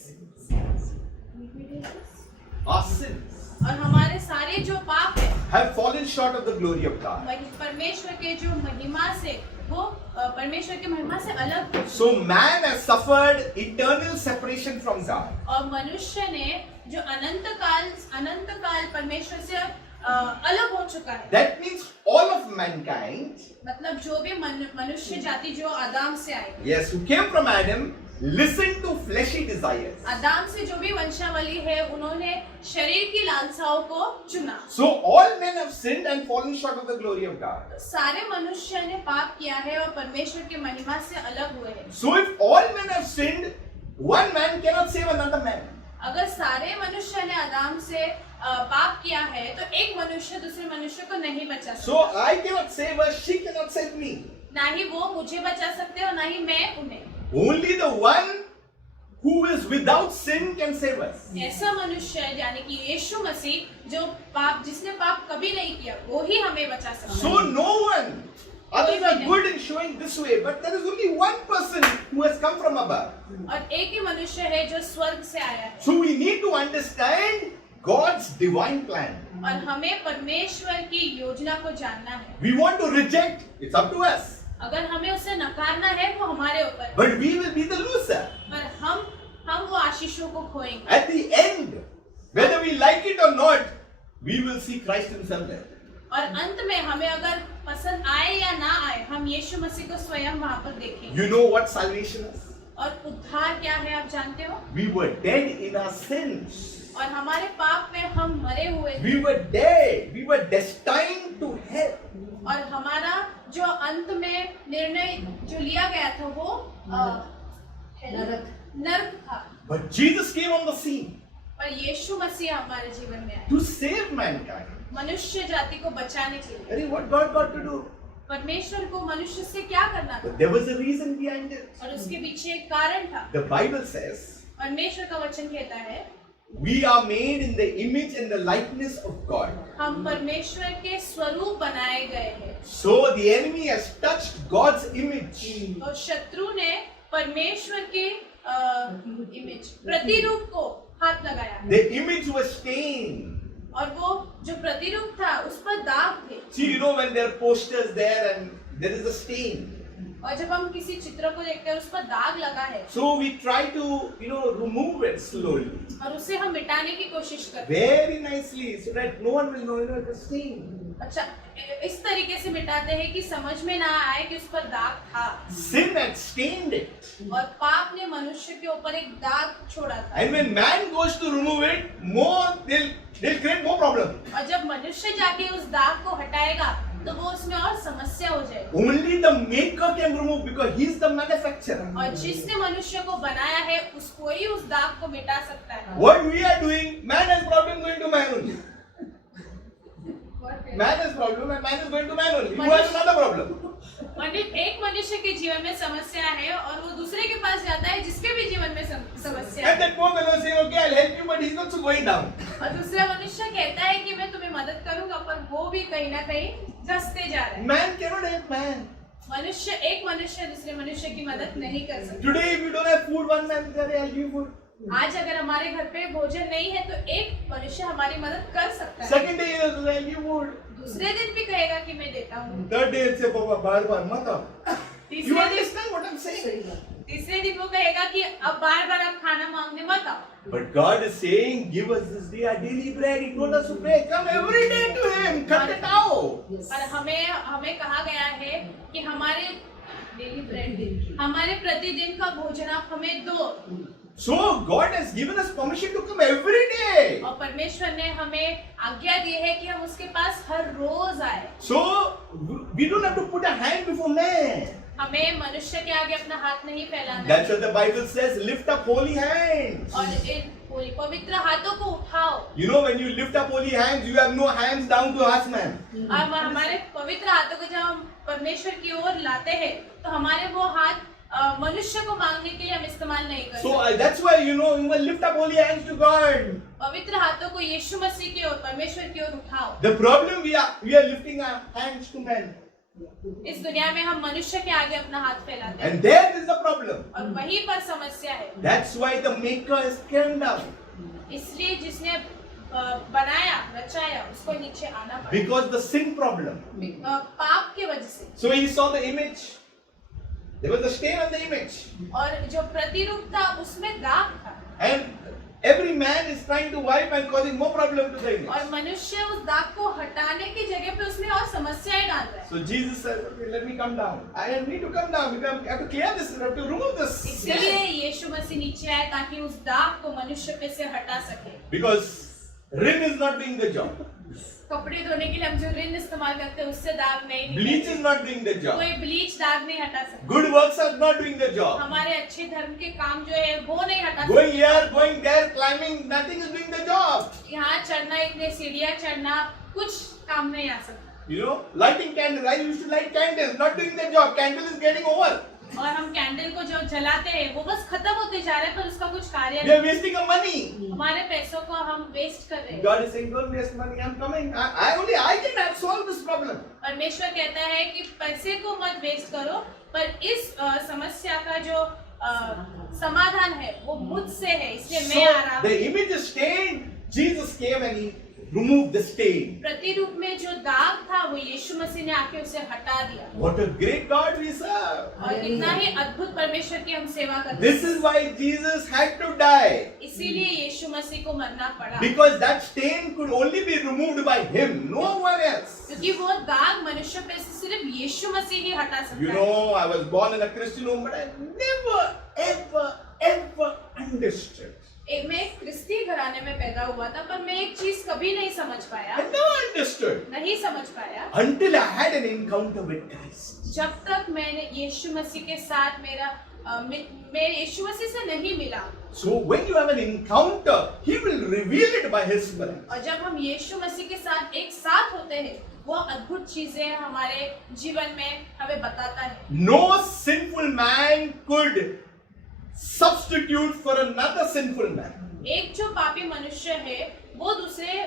our sins, और हमारे सारे जो पाप है have fallen short of the glory of God. परमेश्वर के जो महिमा से वो परमेश्वर के महिमा से अलग है। So man has suffered eternal separation from God. और मनुष्य ने जो अनंत काल परमेश्वर से अलग हो चुका है। That means all of mankind, मतलब जो भी मनुष्य जाति जो आदाम से आए, yes, who came from Adam, listened to fleshy desires. आदाम से जो भी वंशावली है उन्होंने शरीर की लालसाओं को चुना। So all men have sinned and fallen short of the glory of God. सारे मनुष्य ने पाप किया है और परमेश्वर के महिमा से अलग हुए हैं। So if all men have sinned, one man cannot save another man. अगर सारे मनुष्य ने आदाम से पाप किया है तो एक मनुष्य दूसरे मनुष्य को नहीं बचा सकता। So I cannot save her, she cannot save me. ना ही वो मुझे बचा सकते और ना ही मैं उन्हें। Only the one who is without sin can save us. ऐसा मनुष्य यानी कि यीशु मसीह जो जिसने पाप कभी नहीं किया वो ही हमें बचा सकता है। So no one. Others are good in showing this way, but there is only one person who has come from above. और एक ही मनुष्य है जो स्वर्ग से आया है। So we need to understand God's divine plan. और हमें परमेश्वर की योजना को जानना है। We want to reject, it's up to us. अगर हमें उसे नकारना है वो हमारे ऊपर है। But we will be the loser. पर हम वो आशीषों को खोएंगे। At the end, whether we like it or not, we will see Christ Himself there. और अंत में हमें अगर पसंद आए या ना आए हम यीशु मसीह को स्वयं वहाँ पर देखेंगे। You know what salvation is? और उद्धार क्या है आप जानते हो? We were dead in our sins. और हमारे पाप में हम मरे हुए थे। We were dead. We were destined to hell. और हमारा जो अंत में निर्णय जो लिया गया था वो नरक था। But Jesus came on the scene पर यीशु मसीह हमारे जीवन में आए to save mankind. मनुष्य जाति को बचाने के लिए। That is what God got to do. परमेश्वर को मनुष्य से क्या करना था? But there was a reason behind it. और उसके पीछे एक कारण था। The Bible says, परमेश्वर का वचन कहता है we are made in the image and the likeness of God. हम परमेश्वर के स्वरूप बनाए गए हैं। So the enemy has touched God's image. और शत्रु ने परमेश्वर के इमेज प्रतिरूप को हाथ लगाया। The image was stained. और वो जो प्रतिरूप था उस पर दाग थे। See, you know when there are posters there and there is a stain. और जब हम किसी चित्र को देखते हैं उस पर दाग लगा है So we try to, remove it slowly. और उसे हम मिटाने की कोशिश करते हैं। Very nicely so that no one will know, it's a stain. अच्छा, इस तरीके से मिटाते हैं कि समझ में ना आए कि उस पर दाग था। Sin had stained it. और पाप ने मनुष्य के ऊपर एक दाग छोड़ा था। And when man goes to remove it, they'll create more problem. और जब मनुष्य जाके उस दाग को हटाएगा तो वो उसमें और समस्या हो जाएगी। Only the maker can remove because he's the manufacturer. और जिसने मनुष्य को बनाया है उसको ही उस दाग को मिटा सकता है। What we are doing, man has problem going to man only. Man has problem and man is going to man only. Who has another problem? एक मनुष्य के जीवन में समस्या है और वो दूसरे के पास जाता है जिसके भी जीवन में समस्या है। And that poor fellow saying, okay, I'll help you, but he's also going down. और दूसरा मनुष्य कहता है कि मैं तुम्हें मदद करूंगा पर वो भी कहीं ना कहीं धंसते जा रहा है। Man cannot help man. एक मनुष्य दूसरे मनुष्य की मदद नहीं कर सकता। Today, if you don't have food, one man will say, I'll give you food. आज अगर हमारे घर पे भोजन नहीं है तो एक मनुष्य हमारी मदद कर सकता है। Second day, he'll say, I'll give you food. दूसरे दिन भी कहेगा कि मैं देता हूँ। Third day, he'll say, Papa, बार बार मत आओ. You understand what I'm saying? तीसरे दिन वो कहेगा कि अब बार बार आप खाना मांगने मत आओ. But God is saying, give us this day our daily bread. He told us to pray. Come every day to Him. Cut it out. पर हमें कहा गया है कि हमारे डेली ब्रेड, हमारे प्रतिदिन का भोजन आप हमें दो. So God has given us permission to come every day. और परमेश्वर ने हमें आज्ञा दी है कि हम उसके पास हर रोज आए. So we don't have to put a hand before man. हमें मनुष्य के आगे अपना हाथ नहीं फैलाना. That's what the Bible says. Lift up holy hands. और इन पवित्र हाथों को उठाओ. You know, when you lift up holy hands, you have no hands down to us, man. अब हमारे पवित्र हाथों को जब हम परमेश्वर की ओर लाते हैं तो हमारे वो हाथ मनुष्य को मांगने के लिए हम इस्तेमाल नहीं करते. So that's why, you know, you must lift up holy hands to God. पवित्र हाथों को यीशु मसीह की ओर, परमेश्वर की ओर उठाओ. The problem we are lifting our hands to men. इस दुनिया में हम मनुष्य के आगे अपना हाथ फैलाते हैं. And there is the problem. और वहीं पर समस्या है. That's why the Maker has come down. इसलिए जिसने बनाया, रचाया, उसको नीचे आना पड़ा. Because the sin problem. पाप के वजह से. So he saw the image. There was a stain on the image. और जो प्रतिरूप था उसमें दाग था. And every man is trying to wipe and causing more problem to the image. और मनुष्य उस दाग को हटाने की जगह पे उसमें और समस्याएं डाल रहा है. So Jesus said, okay, let me come down. I need to come down because I have to clear this, I have to remove this. इसलिए यीशु मसीह नीचे आए ताकि उस दाग को मनुष्य पे से हटा सके. Because rin is not doing the job. कपड़े धोने के लिए हम जो रिन इस्तेमाल करते हैं उससे दाग नहीं Bleach निकलते. is not doing the job. कोई ब्लीच दाग नहीं हटा सकता. Good works are not doing the job. हमारे अच्छे धर्म के काम जो है वो नहीं हटा सकते. Going here, going there, climbing, nothing is doing the job. यहाँ चढ़ना, इतने सीढ़ियाँ चढ़ना, कुछ काम नहीं आ सकता. You know, lighting candles. I used to light candles, not doing the job. Candle is getting over. और हम कैंडल को जो जलाते हैं वो बस खत्म होते जा रहे हैं पर उसका कुछ कार्य We are नहीं. wasting our money. हमारे पैसों को हम वेस्ट कर रहे हैं. God is saying, don't waste money. I'm coming. I can have solved this problem. परमेश्वर कहता है कि पैसे को मत वेस्ट करो, पर इस समस्या का जो समाधान है वो मुझसे है, इसलिए मैं आ रहा So हूँ. the image is stained. Jesus came and he removed the stain. प्रतिरूप में जो दाग था वो यीशु मसीह ने आके उसे हटा दिया. What a great God we serve. और कितना ही अद्भुत परमेश्वर की हम सेवा करते This हैं. is why Jesus had to die. इसीलिए यीशु मसीह को मरना पड़ा. Because that stain could only be removed by him, no one else. क्योंकि वो दाग मनुष्य पे से सिर्फ यीशु मसीह ही हटा सकता You है. know, I was born in a Christian home, but I never understood. मैं एक क्रिस्ती घराने में पैदा हुआ था, पर मैं एक चीज कभी नहीं समझ पाया. I never understood नहीं समझ पाया until I had an encounter with Christ. जब तक मैंने यीशु मसीह के साथ मैं यीशु मसीह से नहीं मिला. So when you have an encounter, He will reveal it by His Spirit. और जब हम यीशु मसीह के साथ एक साथ होते हैं वो अद्भुत चीजें हमारे जीवन में हमें बताता है. No sinful man could substitute for another sinful man. एक जो पापी मनुष्य है वो दूसरे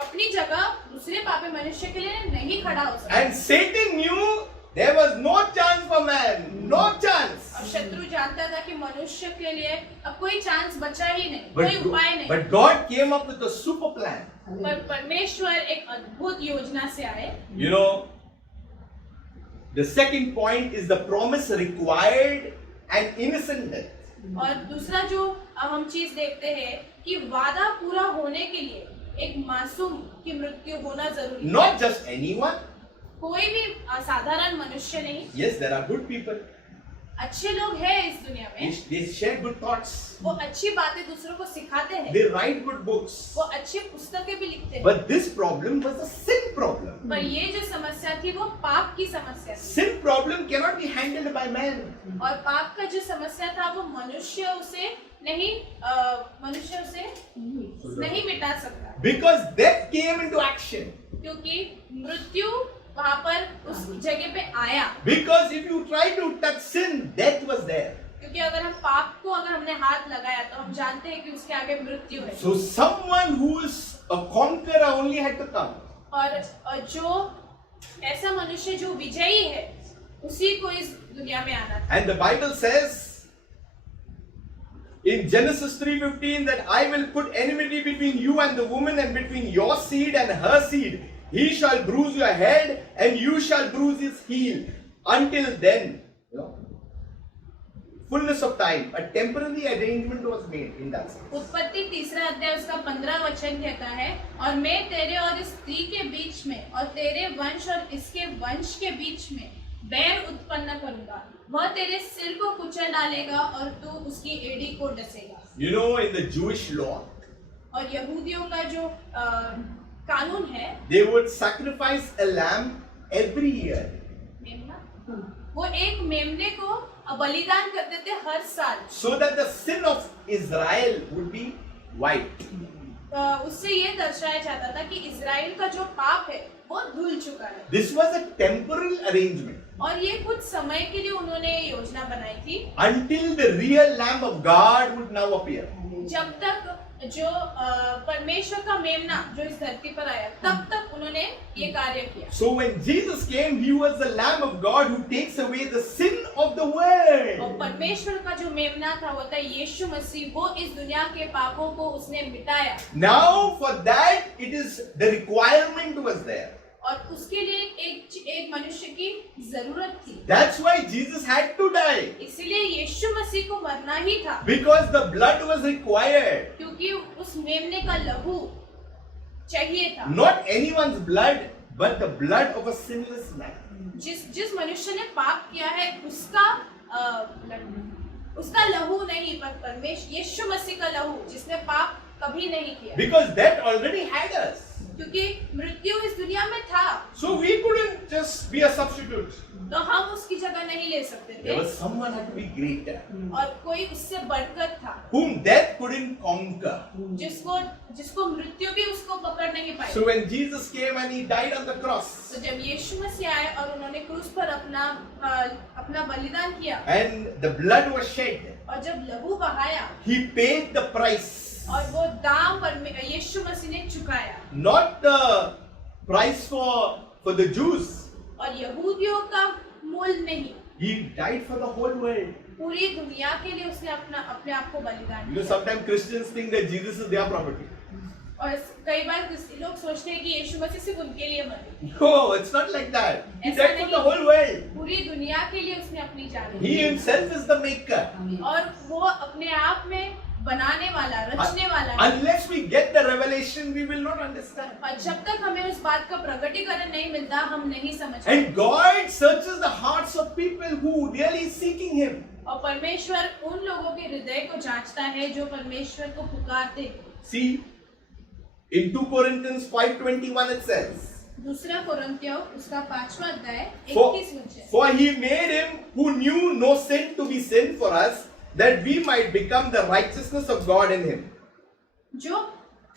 अपनी जगह दूसरे पापी मनुष्य के लिए नहीं खड़ा हो सकता. And Satan knew there was no chance for man, no chance. और शत्रु जानता था कि मनुष्य के लिए अब कोई चांस बचा ही नहीं, कोई उपाय नहीं. But God came up with a super plan. पर परमेश्वर एक अद्भुत योजना से आए. You know, the second point is the promise required an innocent death. और दूसरा जो हम चीज देखते हैं कि वादा पूरा होने के लिए एक मासूम की मृत्यु होना जरूरी है. Not just anyone. कोई भी साधारण मनुष्य नहीं. Yes, there are good people. अच्छे लोग हैं इस दुनिया में. They share good thoughts. वो अच्छी बातें दूसरों को सिखाते हैं. They write good books. वो अच्छी पुस्तकें भी लिखते हैं. But this problem was a sin problem. पर ये जो समस्या थी वो पाप की समस्या थी. Sin problem cannot be handled by man. और पाप का जो समस्या था वो मनुष्य उसे नहीं मिटा सकता. Because death came into action. क्योंकि मृत्यु वहाँ पर उस जगह पे आया. Because if you try to touch sin, death was there. क्योंकि अगर हम पाप को अगर हमने हाथ लगाया तो हम जानते हैं कि उसके आगे मृत्यु है. So someone who is a conqueror only had to come. और जो ऐसा मनुष्य जो विजयी है उसी को इस दुनिया में आना था. And the Bible says in Genesis 3:15 that I will put enmity between you and the woman and between your seed and her seed. He shall bruise your head and you shall bruise his heel. Until then, You know, fullness of time, a temporary arrangement was made in that sense. उत्पत्ति 3 अध्याय उसका 15 वचन कहता है, और मैं तेरे और इस स्त्री के बीच में और तेरे वंश और इसके वंश के बीच में बैर उत्पन्न करूंगा, वह तेरे सिर को कुचल डालेगा और तू उसकी एड़ी को डसेगा। You know, in the Jewish law, और यहूदियों का जो कानून है, they would sacrifice a lamb every year. मेमना, वो एक मेमने को बलिदान करते थे हर साल, So that the sin of Israel would be wiped. उससे ये दर्शाया जाता था कि इजराइल का जो पाप है वो धुल चुका है। This was a temporal arrangement और ये कुछ समय के लिए उन्होंने ये योजना बनाई थी, until the real Lamb of God would now appear. जब तक जो परमेश्वर का मेमना जो इस धरती पर आया, तब तक उन्होंने ये कार्य किया। So when Jesus came, he was the Lamb of God who takes away the sin of the world. और परमेश्वर का जो मेमना था वो था यीशु मसीह, वो इस दुनिया के पापों को उसने मिटाया। Now for that, it is the requirement was there. और उसके लिए एक मनुष्य की जरूरत थी। That's why Jesus had to die, इसलिए यीशु मसीह को मरना ही था, because the blood was required. क्योंकि उस मेमने का लहू चाहिए था। Not anyone's blood, but the blood of a sinless man. जिस मनुष्य ने पाप किया है उसका उसका लहू नहीं, पर परमेश्वर यीशु मसीह का लहू, जिसने पाप कभी नहीं किया। Because that already had us. क्योंकि मृत्यु इस दुनिया में था, So we couldn't just be a substitute. तो हम उसकी जगह नहीं ले सकते There थे, was someone had to be greater, और कोई उससे बढ़कर था, whom death couldn't conquer. जिसको मृत्यु भी उसको पकड़ नहीं पाई। So when Jesus came and he died on the cross, तो जब यीशु मसीह आए और उन्होंने क्रूस पर अपना बलिदान किया, and the blood was shed, और जब लहू बहाया, he paid the price. और वो दाम पर यीशु मसीह ने चुकाया। Not the price for the Jews. और यहूदियों का मूल नहीं, He died for the whole world. पूरी दुनिया के लिए उसने अपने आप को बलिदान You know, किया। sometimes Christians think that Jesus is their property. और कई बार लोग सोचते हैं कि यीशु मसीह सिर्फ उनके लिए मरे। No, it's not like that. He ऐसा died for the नहीं। whole world. पूरी दुनिया के लिए उसने अपनी जान He the, himself is the maker. और वो अपने आप में बनाने वाला, रचने वाला है। Unless we get the revelation, we will not understand. और जब तक हमें उस बात का प्रकटीकरण नहीं मिलता, हम नहीं समझ And पाते। God searches the hearts of people who really seeking Him. और परमेश्वर उन लोगों के हृदय को जांचता है जो परमेश्वर को पुकारते हैं। See, in 2 Corinthians 5:21 it says, दूसरा कोरिन्थियों उसका 5वां अध्याय For 21 वचन। for He made Him who knew no sin to be sin for us, that we might become the righteousness of God in Him. जो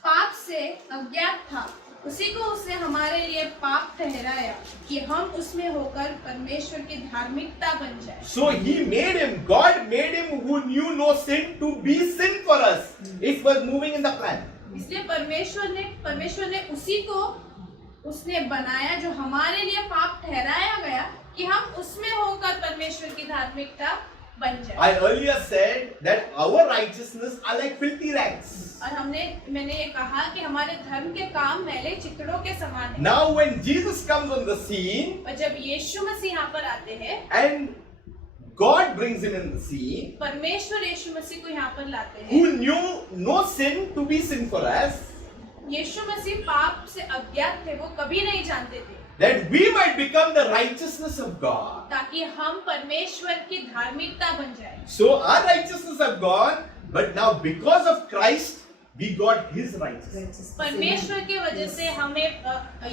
पाप से अज्ञात था, उसी को उसने हमारे लिए पाप ठहराया कि हम उसमें होकर परमेश्वर की धार्मिकता बन जाए। So He made Him, God made Him who knew no sin to be sin for us. It was moving in the plan. इसलिए परमेश्वर ने उसी को उसने बनाया जो हमारे लिए पाप ठहराया गया कि हम उसमें होकर परमेश्वर की धार्मिकता बन जाए। I earlier said that our righteousness are like filthy rags. और मैंने ये कहा कि हमारे धर्म के काम मैले चितड़ों के समान हैं। Now when Jesus comes on the scene और जब यीशु मसीह यहाँ पर आते हैं, and God brings Him in the scene, परमेश्वर यीशु मसीह को यहाँ पर लाते हैं। who knew no sin to be sin for us, यीशु मसीह पाप से अज्ञात थे, वो कभी नहीं जानते थे, that we might become the righteousness of God. ताकि हम परमेश्वर की धार्मिकता बन जाए। So our righteousness have gone, but now because of Christ, we got His righteousness. परमेश्वर की वजह से हमें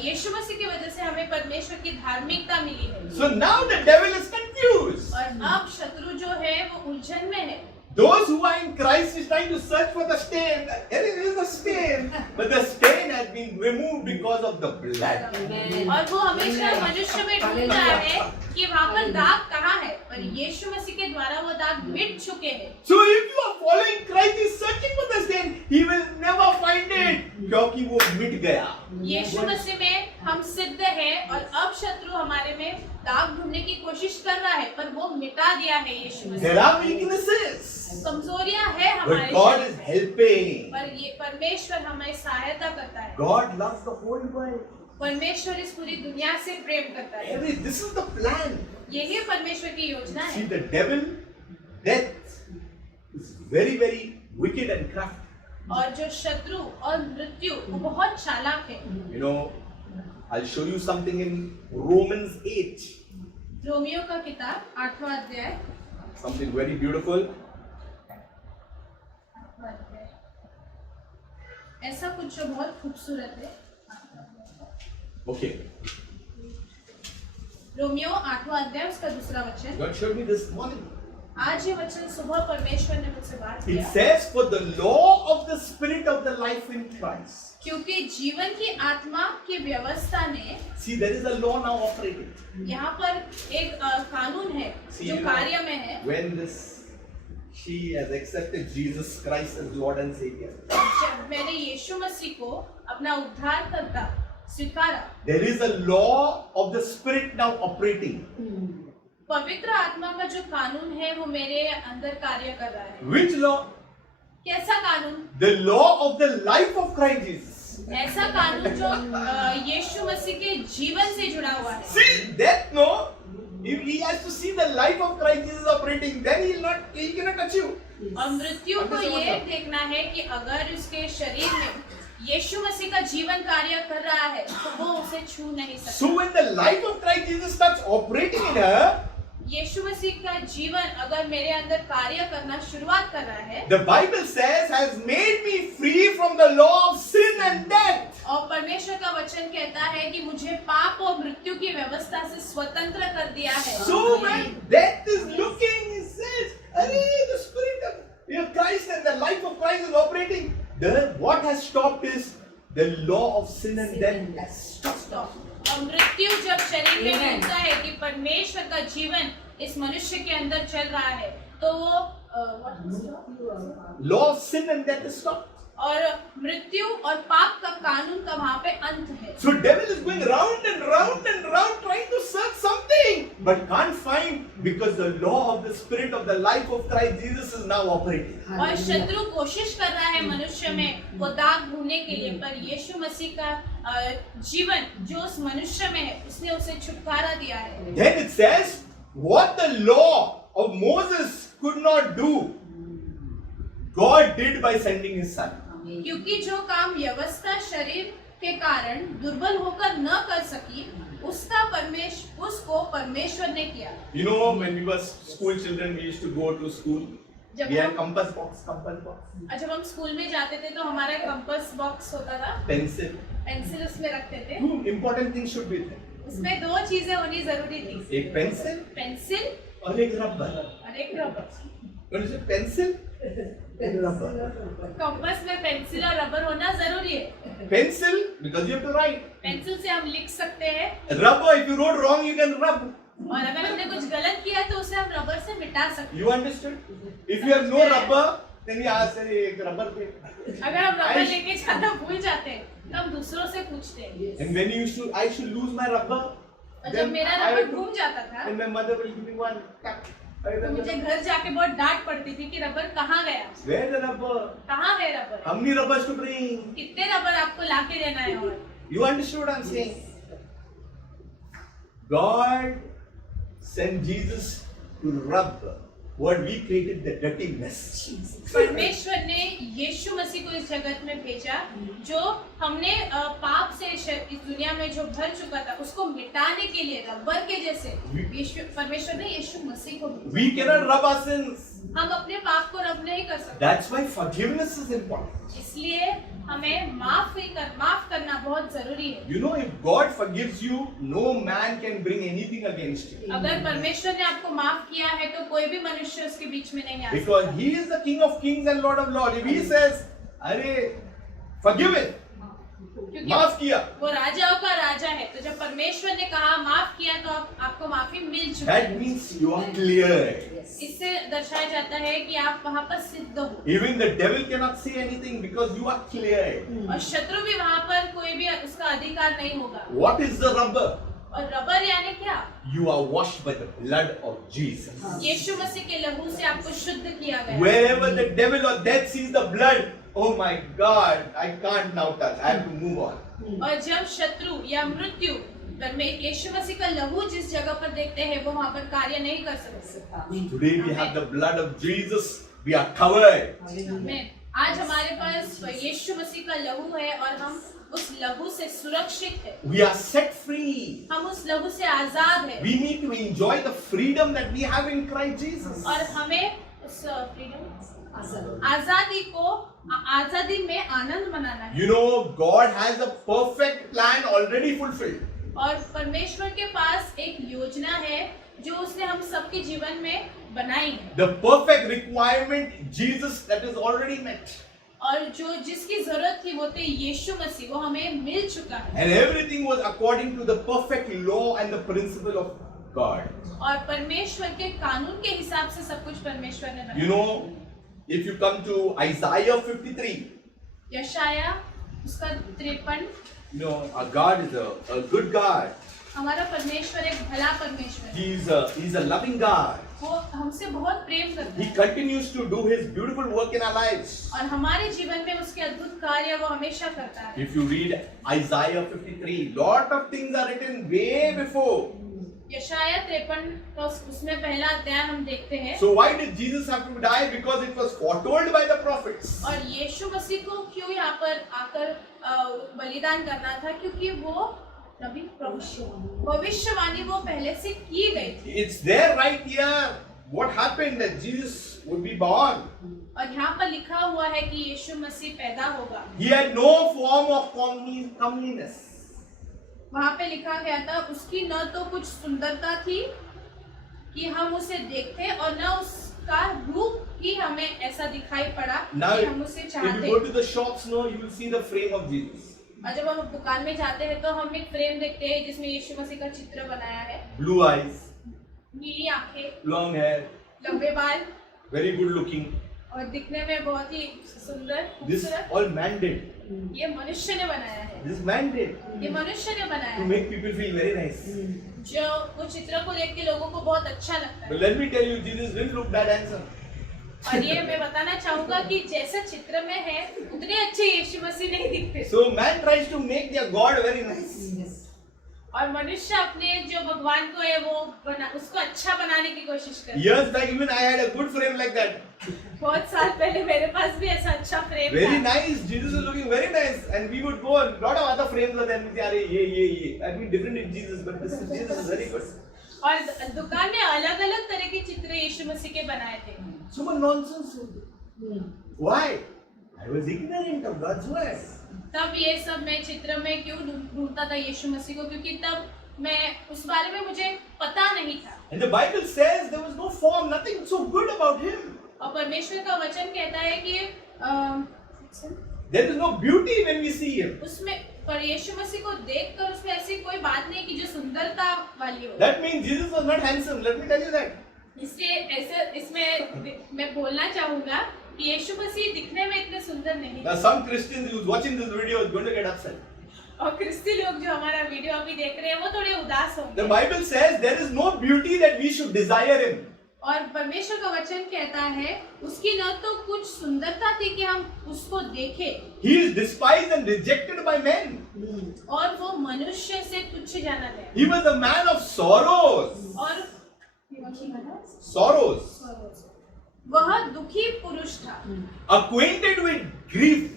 यीशु मसीह की वजह से हमें परमेश्वर की धार्मिकता मिली है। So now the devil is confused. और अब शत्रु जो है वो उलझन में है। Those who are in Christ is trying to search for the stain. There is a stain, but the stain has been removed because of the blood. और वो हमेशा मनुष्य में ढूंढ रहा है कि वहाँ पर दाग कहाँ है, पर यीशु मसीह के द्वारा वो दाग मिट चुके हैं। So if you are following Christ, He is searching for the stain. He will never find it, क्योंकि वो मिट गया. यीशु मसीह में हम सिद्ध हैं और अब शत्रु हमारे में दाग ढूंढने की कोशिश कर रहा है, पर वो मिटा दिया है यीशु मसीह। There are weaknesses, कमजोरियां है but हमारे God शरीर is में, helping. पर ये परमेश्वर हमें सहायता करता है। God loves the whole world. परमेश्वर इस पूरी दुनिया से प्रेम करता है। This is the plan. यही परमेश्वर की योजना See, है। the devil, death, is very, very wicked and crafty. और जो शत्रु और मृत्यु वो बहुत चालाक है। You know, I'll show you something in Romans 8. Romeo का किताब 8वां अध्याय। Something very beautiful. ऐसा कुछ जो बहुत खूबसूरत है। Okay. रोमियो 8वां अध्याय उसका दूसरा वचन। God showed me this morning. आज ये वचन सुबह परमेश्वर ने मुझसे बात It किया। says, for the law of the spirit of the life in Christ. क्योंकि जीवन की आत्मा की व्यवस्था ने, See, there is a law now operating. यहाँ पर एक कानून है See, जो you know, कार्य में है। when she has accepted Jesus Christ as Lord and Savior, जब मैंने यीशु मसीह को अपना उद्धारकर्ता स्वीकारा, there is a law of the spirit now operating. पवित्र आत्मा का जो कानून है वो मेरे अंदर कार्य कर रहा है। Which law? कैसा कानून? The law of the life of Christ Jesus. ऐसा कानून जो यीशु मसीह के जीवन से जुड़ा हुआ है। See, death, no. If he has to see the life of Christ Jesus operating, then he cannot touch you. और मृत्यु को ये देखना है कि अगर उसके शरीर में यीशु मसीह का जीवन कार्य कर रहा है तो वो उसे छू नहीं सकता। So when the life of Christ Jesus starts operating in her, यीशु मसीह का जीवन अगर मेरे अंदर कार्य करना शुरुआत कर रहा है, the Bible says, has made me free from the law of sin and death. और परमेश्वर का वचन कहता है कि मुझे पाप और मृत्यु की व्यवस्था से स्वतंत्र कर दिया है। So when death is looking, it says, "Arey, the spirit of Christ and the life of Christ is operating." What has stopped is the law of sin and death has stopped. और मृत्यु जब शरीर में मिलता है कि परमेश्वर का जीवन इस मनुष्य के अंदर चल रहा है तो वो Law of sin and death is stopped. और मृत्यु और पाप का कानून का वहाँ पे अंत है। So devil is going round and round and round trying to search something, but can't find because the law of the spirit of the life of Christ Jesus is now operating. और शत्रु कोशिश कर रहा है मनुष्य में वो दाग ढूंढने के लिए, पर यीशु मसीह का जीवन जो उस मनुष्य में है उसने उसे छुटकारा दिया है। Then it says, what the law of Moses could not do, God did by sending his son. क्योंकि जो काम व्यवस्था शरीर के कारण दुर्बल होकर न कर सकी उसको परमेश्वर ने किया। You know, when we were school children, we used to go to school. जब We had हम compass box. जब हम स्कूल में जाते थे तो हमारा कंपास बॉक्स होता था, Pencil. पेंसिल उसमें रखते थे। Two important things should be there. उसमें दो चीजें होनी जरूरी थी, एक पेंसिल पेंसिल और एक रबर. और एक rubber. When you say pencil and rubber. Compass में पेंसिल और रबर होना जरूरी है। Pencil because you have to write. Pencil से हम लिख सकते हैं, Rubber, if you wrote wrong, you can rub. और अगर हमने कुछ गलत किया तो उसे हम रबर से मिटा सकते You understood? If you have no rubber, then you ask, एक rubber पे. हैं। अगर हम रबर लेके जाना भूल जाते हैं तो हम दूसरों से पूछते हैं। And when I should lose my rubber, और जब मेरा रबर घूम जाता था and my mother will give me one. तो मुझे घर जाके बहुत डांट पड़ती थी कि रबर कहाँ गया, Where the rubber? कहाँ गए rubber, How many rubbers to bring? कितने रबर आपको लाके देना है। और You understood what I'm saying? God sent Jesus to rub what we created, the dirty mess. परमेश्वर ने यीशु मसीह को इस जगत में भेजा जो हमने पाप से इस दुनिया में जो भर चुका था उसको मिटाने के लिए रबर के जैसे परमेश्वर ने यीशु मसीह को भेजा। We cannot rub our sins. हम अपने पाप को रब नहीं कर सकते, That's why forgiveness is important. इसलिए हमें माफ करना बहुत जरूरी है। You know, if God forgives you, no man can bring anything against you. अगर परमेश्वर ने आपको माफ किया है तो कोई भी मनुष्य उसके बीच में नहीं आ सकता, Because He is the King of Kings and Lord of Lords. If He says, "अरे, forgive it," क्योंकि माफ किया, वो राजाओं का राजा है। तो जब परमेश्वर ने कहा माफ किया तो आपको माफी मिल चुकी that है। means you are clear. इससे दर्शाया जाता है कि आप वहाँ पर सिद्ध हो, Even the devil cannot say anything because you are clear. और शत्रु भी वहाँ पर कोई भी उसका अधिकार नहीं होगा। What is the rubber? और रबर यानी क्या? You are washed by the blood of Jesus. यीशु मसीह के लहू से आपको शुद्ध किया गया। Wherever the devil or death sees the blood, oh my God, I can't now touch. I have to move on. और जब शत्रु या मृत्यु में यीशु मसीह का लहू जिस जगह पर देखते हैं वो वहां पर कार्य नहीं कर सकते। Today we have the blood of Jesus. We are covered. आमीन। आज हमारे पास यीशु मसीह का लहू है और हम उस लहू से सुरक्षित है। We are set free. हम उस लहू से आजाद है We need to enjoy the freedom that we have in Christ Jesus. और हमें उस आजादी को आजादी में आनंद मनाना है। You know, God has a perfect plan already fulfilled. और परमेश्वर के पास एक योजना है जो उसने हम सबके जीवन में बनाई है। The perfect requirement, Jesus, that is already met. और जो जिसकी जरूरत थी वो थे यीशु मसीह, वो हमें मिल चुका है। And everything was according to the perfect law and the principle of God. और परमेश्वर के कानून के हिसाब से सब कुछ परमेश्वर ने You बनाया। know, if you come to Isaiah 53, यशाया उसका 53, you know, our God is a good God. हमारा परमेश्वर एक भला परमेश्वर है। He's a loving God. वो हमसे बहुत प्रेम करता He है continues to do His beautiful work in our lives. और हमारे जीवन में उसके अद्भुत कार्य वो हमेशा करता है। If you read Isaiah 53, lot of things are written way before. यशाया 53 का उसमें पहला अध्याय हम देखते हैं। So why did Jesus have to die? Because it was foretold by the prophets. और यीशु मसीह को क्यों यहाँ पर आकर बलिदान करना था? क्योंकि वो नबी भविष्यवाणी वो पहले से की गई थी। It's there right here. What happened that Jesus would be born? और यहाँ पर लिखा हुआ है कि यीशु मसीह पैदा होगा। He had no form of comeliness. वहाँ पे लिखा गया था उसकी न तो कुछ सुंदरता थी कि हम उसे देखते और न उसका रूप ही हमें ऐसा दिखाई पड़ा Now, कि हम उसे if चाहते। you go to the shops, no, you will see the frame of Jesus. और जब हम दुकान में जाते हैं तो हम एक फ्रेम देखते हैं जिसमें यीशु मसीह का चित्र बनाया है। Blue eyes, नीली आंखें, long hair, लंबे बाल very good looking. और दिखने में बहुत ही सुंदर This खूबसूरत। all man did. ये मनुष्य ने बनाया है। This man did ये मनुष्य ने बनाया to है make people feel very nice. जो वो चित्र को देख के लोगों को बहुत अच्छा लगता But है। let me tell you, Jesus didn't look that handsome. और ये मैं बताना चाहूंगा कि जैसा चित्र में है उतने अच्छे यीशु मसीह नहीं दिखते। So man tries to make their God very nice. और मनुष्य अपने जो भगवान को है वो उसको अच्छा बनाने की कोशिश करता है। Years back, even I had a good frame like that. बहुत साल पहले मेरे पास भी ऐसा अच्छा फ्रेम Very था। nice. Jesus is looking very nice, and we would go. A lot of other frames were there. And we say, "Arey, ye." I mean, different in Jesus, but this Jesus is very good. और दुकान में अलग-अलग तरह के चित्र यीशु मसीह के बनाए थे। So much nonsense. Why? I was ignorant of God's word. तब ये सब मैं चित्र में क्यों ढूंढता था यीशु मसीह को? क्योंकि तब मैं उस बारे में मुझे पता नहीं था। And the Bible says there was no form, nothing so good about him. और परमेश्वर का वचन कहता है कि There is no beauty when we see him. उसमें पर यीशु मसीह को देखकर उसमें ऐसी कोई बात नहीं कि जो सुंदरता वाली हो। That means Jesus was not handsome. Let me tell you that. इसलिए ऐसे इसमें मैं बोलना चाहूंगा कि यीशु मसीह दिखने में इतने सुंदर नहीं। Now some Christians who's watching this video is going to get upset. और क्रिस्ती लोग जो हमारा वीडियो अभी देख रहे हैं वो थोड़े उदास The होंगे। Bible says there is no beauty that we should desire him. और परमेश्वर का वचन कहता है उसकी न तो कुछ सुंदरता थी कि हम उसको देखें। He is despised and rejected by men. और वो मनुष्य से तुच्छ जाना गया। He was a man of sorrows. और Sorrows. वह दुखी पुरुष था। Acquainted with grief.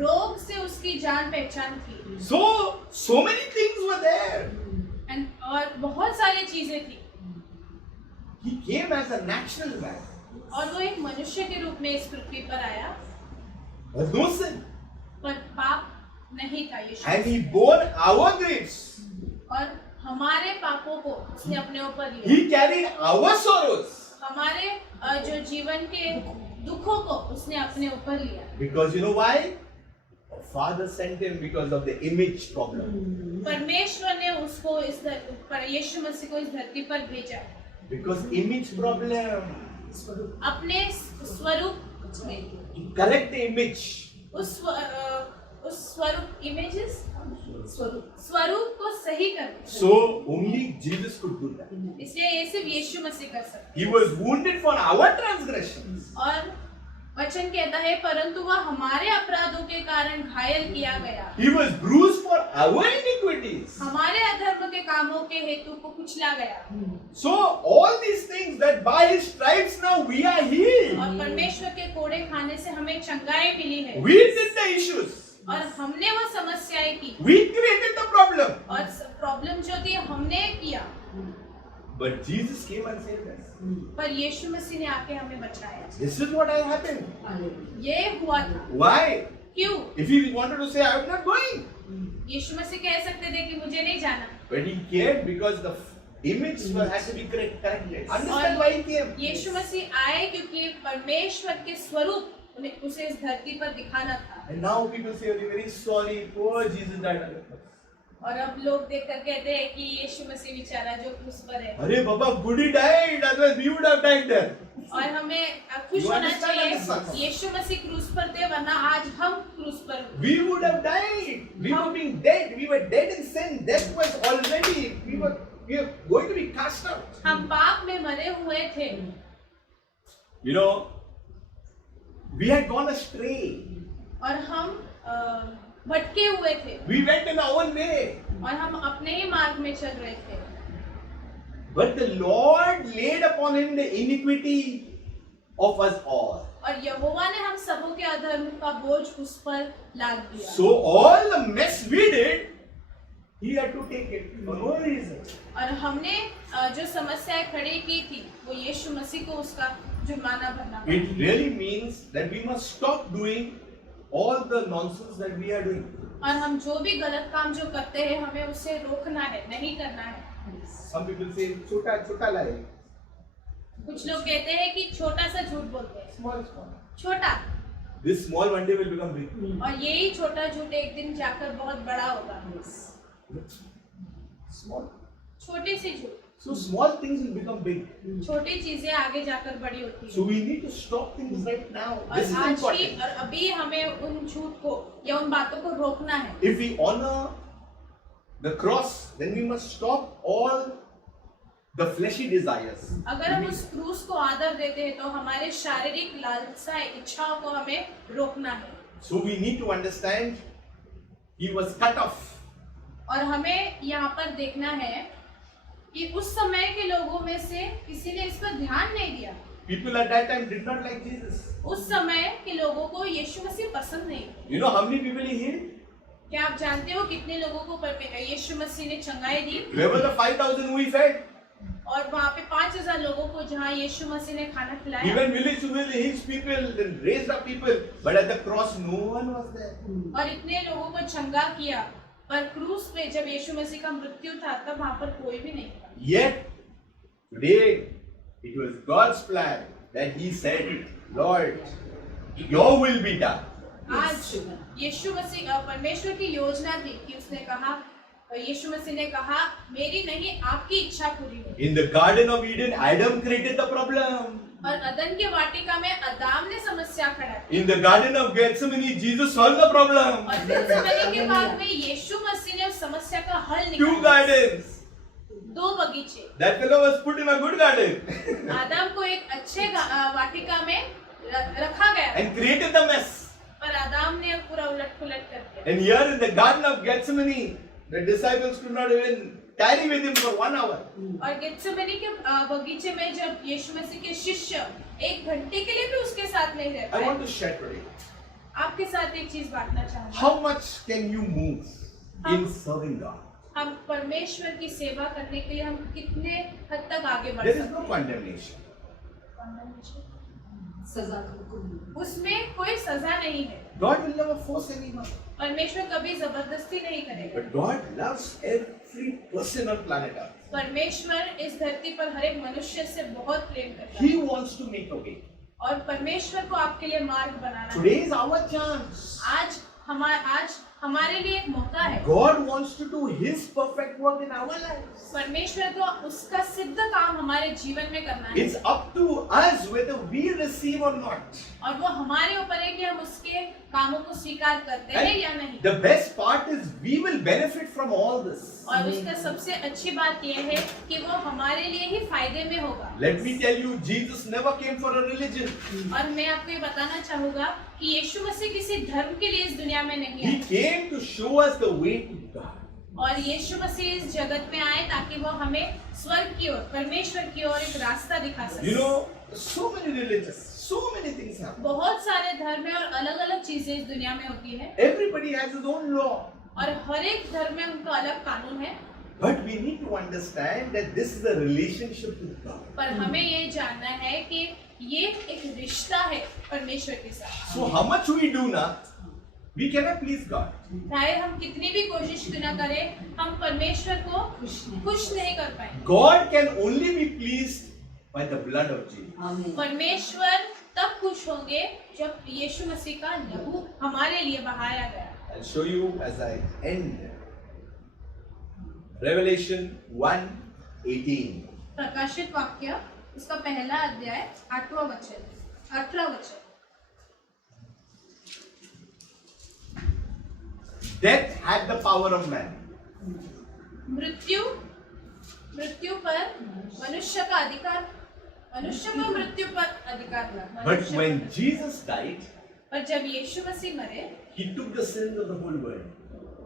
रोग से उसकी जान पहचान थी। So many things were there. और बहुत सारी चीजें थी। He came as a natural man. और वो एक मनुष्य के रूप में इस पृथ्वी पर आया। But no sin. पर पाप नहीं था यीशु। And he bore our griefs. और हमारे पापों को उसने अपने ऊपर लिया। He carried our sorrows. हमारे जो जीवन के दुखों को उसने अपने ऊपर लिया। Because you know why? Father sent him because of the image problem. परमेश्वर ने उसको इस पर यीशु मसीह को इस धरती पर भेजा। Because image problem. अपने स्वरूप में To correct the image. उस स्वरूप इमेजेस स्वरूप को सही करना। So only Jesus could do that. इसलिए ये सिर्फ यीशु मसीह कर सकते। He was wounded for our transgressions. और वचन कहता है परंतु वह हमारे अपराधों के कारण घायल किया गया, He was bruised for our iniquities. हमारे अधर्म के कामों के हेतु को कुचला गया। So all these things that by His stripes now we are healed. और परमेश्वर के कोड़े खाने से हमें चंगाई मिली है, We did the issues. और हमने वो समस्याएं की, We created the problem. और प्रॉब्लम जो थी हमने किया, But Jesus came and saved us. पर यीशु मसीह ने आके हमें बचाया। This is what had happened. ये हुआ था। Why? क्यों? If He wanted to say, I am not going. यीशु मसीह कह सकते थे कि मुझे नहीं जाना, But He cared because the image had to be corrected. Understand why He came? यीशु मसीह आए क्योंकि परमेश्वर के स्वरूप उन्हें उसे इस धरती पर दिखाना था। And now people say, "We're very sorry, poor Jesus died on the cross." और अब लोग देखकर कहते हैं कि यीशु मसीह बेचारा जो क्रूस पर है, अरे बाबा, good He died, otherwise we would have died there. और हमें खुश You होना understand चाहिए। this? यीशु मसीह क्रूस पर थे, वरना आज हम क्रूस पर होते। We would have died. We were being dead. We were dead in sin. Death was already. We were going to be cast out. हम पाप में मरे हुए थे, You know, we had gone astray. और हम भटके हुए थे, We went in our own way. और हम अपने ही मार्ग में चल रहे थे। But the Lord laid upon Him the iniquity of us all. और यहोवा ने हम सबों के अधर्म का बोझ उस पर लाद दिया। So all the mess we did, He had to take it for no reason. और हमने जो समस्याएं खड़ी की थी, वो यीशु मसीह को उसका जुर्माना भरना पड़ा। It really means that we must stop doing all the nonsense that we are doing. और हम जो भी गलत काम जो करते हैं, हमें उसे रोकना है, नहीं करना है। Some people say, "Chota, chota lie." कुछ लोग कहते हैं कि छोटा सा झूठ बोलते हैं, Small, small. छोटा, This small one day will become big. और यही छोटा झूठ एक दिन जाकर बहुत बड़ा होगा। Small. छोटी सी झूठ, So small things will become big. छोटी चीजें आगे जाकर बड़ी होती So हैं। we need to stop things right now. और This is आज ही important. और अभी हमें उन झूठ को या उन बातों को रोकना है। If we honor the cross, then we must stop all the fleshy desires. अगर हम उस क्रूस को आदर देते हैं, तो हमारे शारीरिक लालसाएं, इच्छाओं को हमें रोकना है। So we need to understand He was cut off. और हमें यहाँ पर देखना है कि उस समय के लोगों में से किसी ने इस पर ध्यान नहीं दिया। People at that time did not like Jesus. उस समय के लोगों को यीशु मसीह पसंद नहीं। You know how many people He healed? क्या आप जानते हो कितने लोगों को यीशु मसीह ने चंगाई दी? Where were the 5,000 who He fed? और वहाँ पे 5,000 लोगों को जहाँ यीशु मसीह ने खाना He खिलाया। went village to village, His people, then raised up people. But at the cross, no one was there. और इतने लोगों को चंगा किया, पर क्रूस पे जब यीशु मसीह का मृत्यु था, तब वहाँ पर कोई भी नहीं था। Yet, today, it was God's plan that He said, "Lord, Your will be done." आज यीशु मसीह परमेश्वर की योजना थी कि उसने कहा, यीशु मसीह ने कहा, मेरी नहीं आपकी इच्छा पूरी हो। In the Garden of Eden, Adam created the problem. और अदन के वाटिका में अदाम ने समस्या खड़ा की, In the Garden of Gethsemane, Jesus solved the problem. और गethsemane के बाद में यीशु मसीह ने उस समस्या का हल 2 निकाला। gardens. 2 बगीचे। That fellow was put in a good garden आदम को एक अच्छे वाटिका में रखा गया, and created the mess. पर आदम ने पूरा उलट-पुलट कर दिया। And here in the Garden of Gethsemane, the disciples could not even tarry with Him for 1 hour. और गेत्सेमनी के बगीचे में जब यीशु मसीह के शिष्य 1 घंटे के लिए भी उसके साथ नहीं रह I पाए। want to share today. आपके साथ एक चीज बांटना चाहूंगा। How much can you move in serving God? हम परमेश्वर की सेवा करने के लिए हम कितने हद तक आगे बढ़ There is सकते no condemnation. हैं? सजा को उसमें कोई सजा नहीं है। God will never force anyone. परमेश्वर कभी जबरदस्ती नहीं करेगा। But God loves every person on planet Earth. परमेश्वर इस धरती पर हर एक मनुष्य से बहुत प्रेम करता He है, wants to make a way. और परमेश्वर को आपके लिए मार्ग बनाना है। Today is our chance. आज हमारे लिए एक मौका है। God wants to do His perfect work in our lives. परमेश्वर को उसका सिद्ध काम हमारे जीवन में करना है It's up to us whether we receive or not. और वो हमारे ऊपर है कि हम उसके कामों को स्वीकार करते हैं या And नहीं। the best part is we will benefit from all this. और उसका सबसे अच्छी बात यह है कि वो हमारे लिए ही फायदे में होगा। Let me tell you, Jesus never came for a religion. और मैं आपको ये बताना चाहूँगा कि यीशु मसीह किसी धर्म के लिए इस दुनिया में नहीं He आए came to show us the way to God. और यीशु मसीह इस जगत में आए ताकि वो हमें स्वर्ग की ओर, परमेश्वर की ओर एक रास्ता दिखा You सके। know, so many religions, so many things happen. बहुत सारे धर्म है और अलग-अलग चीजें इस दुनिया में होती है Everybody has his own law. और हर एक धर्म में उनका अलग कानून है। But we need to understand that this is a relationship with God. पर हमें ये जानना है कि ये एक रिश्ता है परमेश्वर के साथ। So how much we do now, we cannot please God. चाहे हम कितनी भी कोशिश क्यों ना करें, हम परमेश्वर को खुश नहीं कर पाएंगे। God can only be pleased by the blood of Jesus. परमेश्वर तब खुश होंगे जब यीशु मसीह का लहू हमारे लिए बहाया गया। I'll show you as I end. Revelation 1:18. प्रकाशित वाक्य उसका पहला अध्याय 8वां वचन 18वां वचन। Death had the power of man. मृत्यु पर मनुष्य का अधिकार, मनुष्य को मृत्यु पर अधिकार था। But मनुष्य when पर- Jesus died, पर जब यीशु मसीह मरे, He took the sins of the whole world.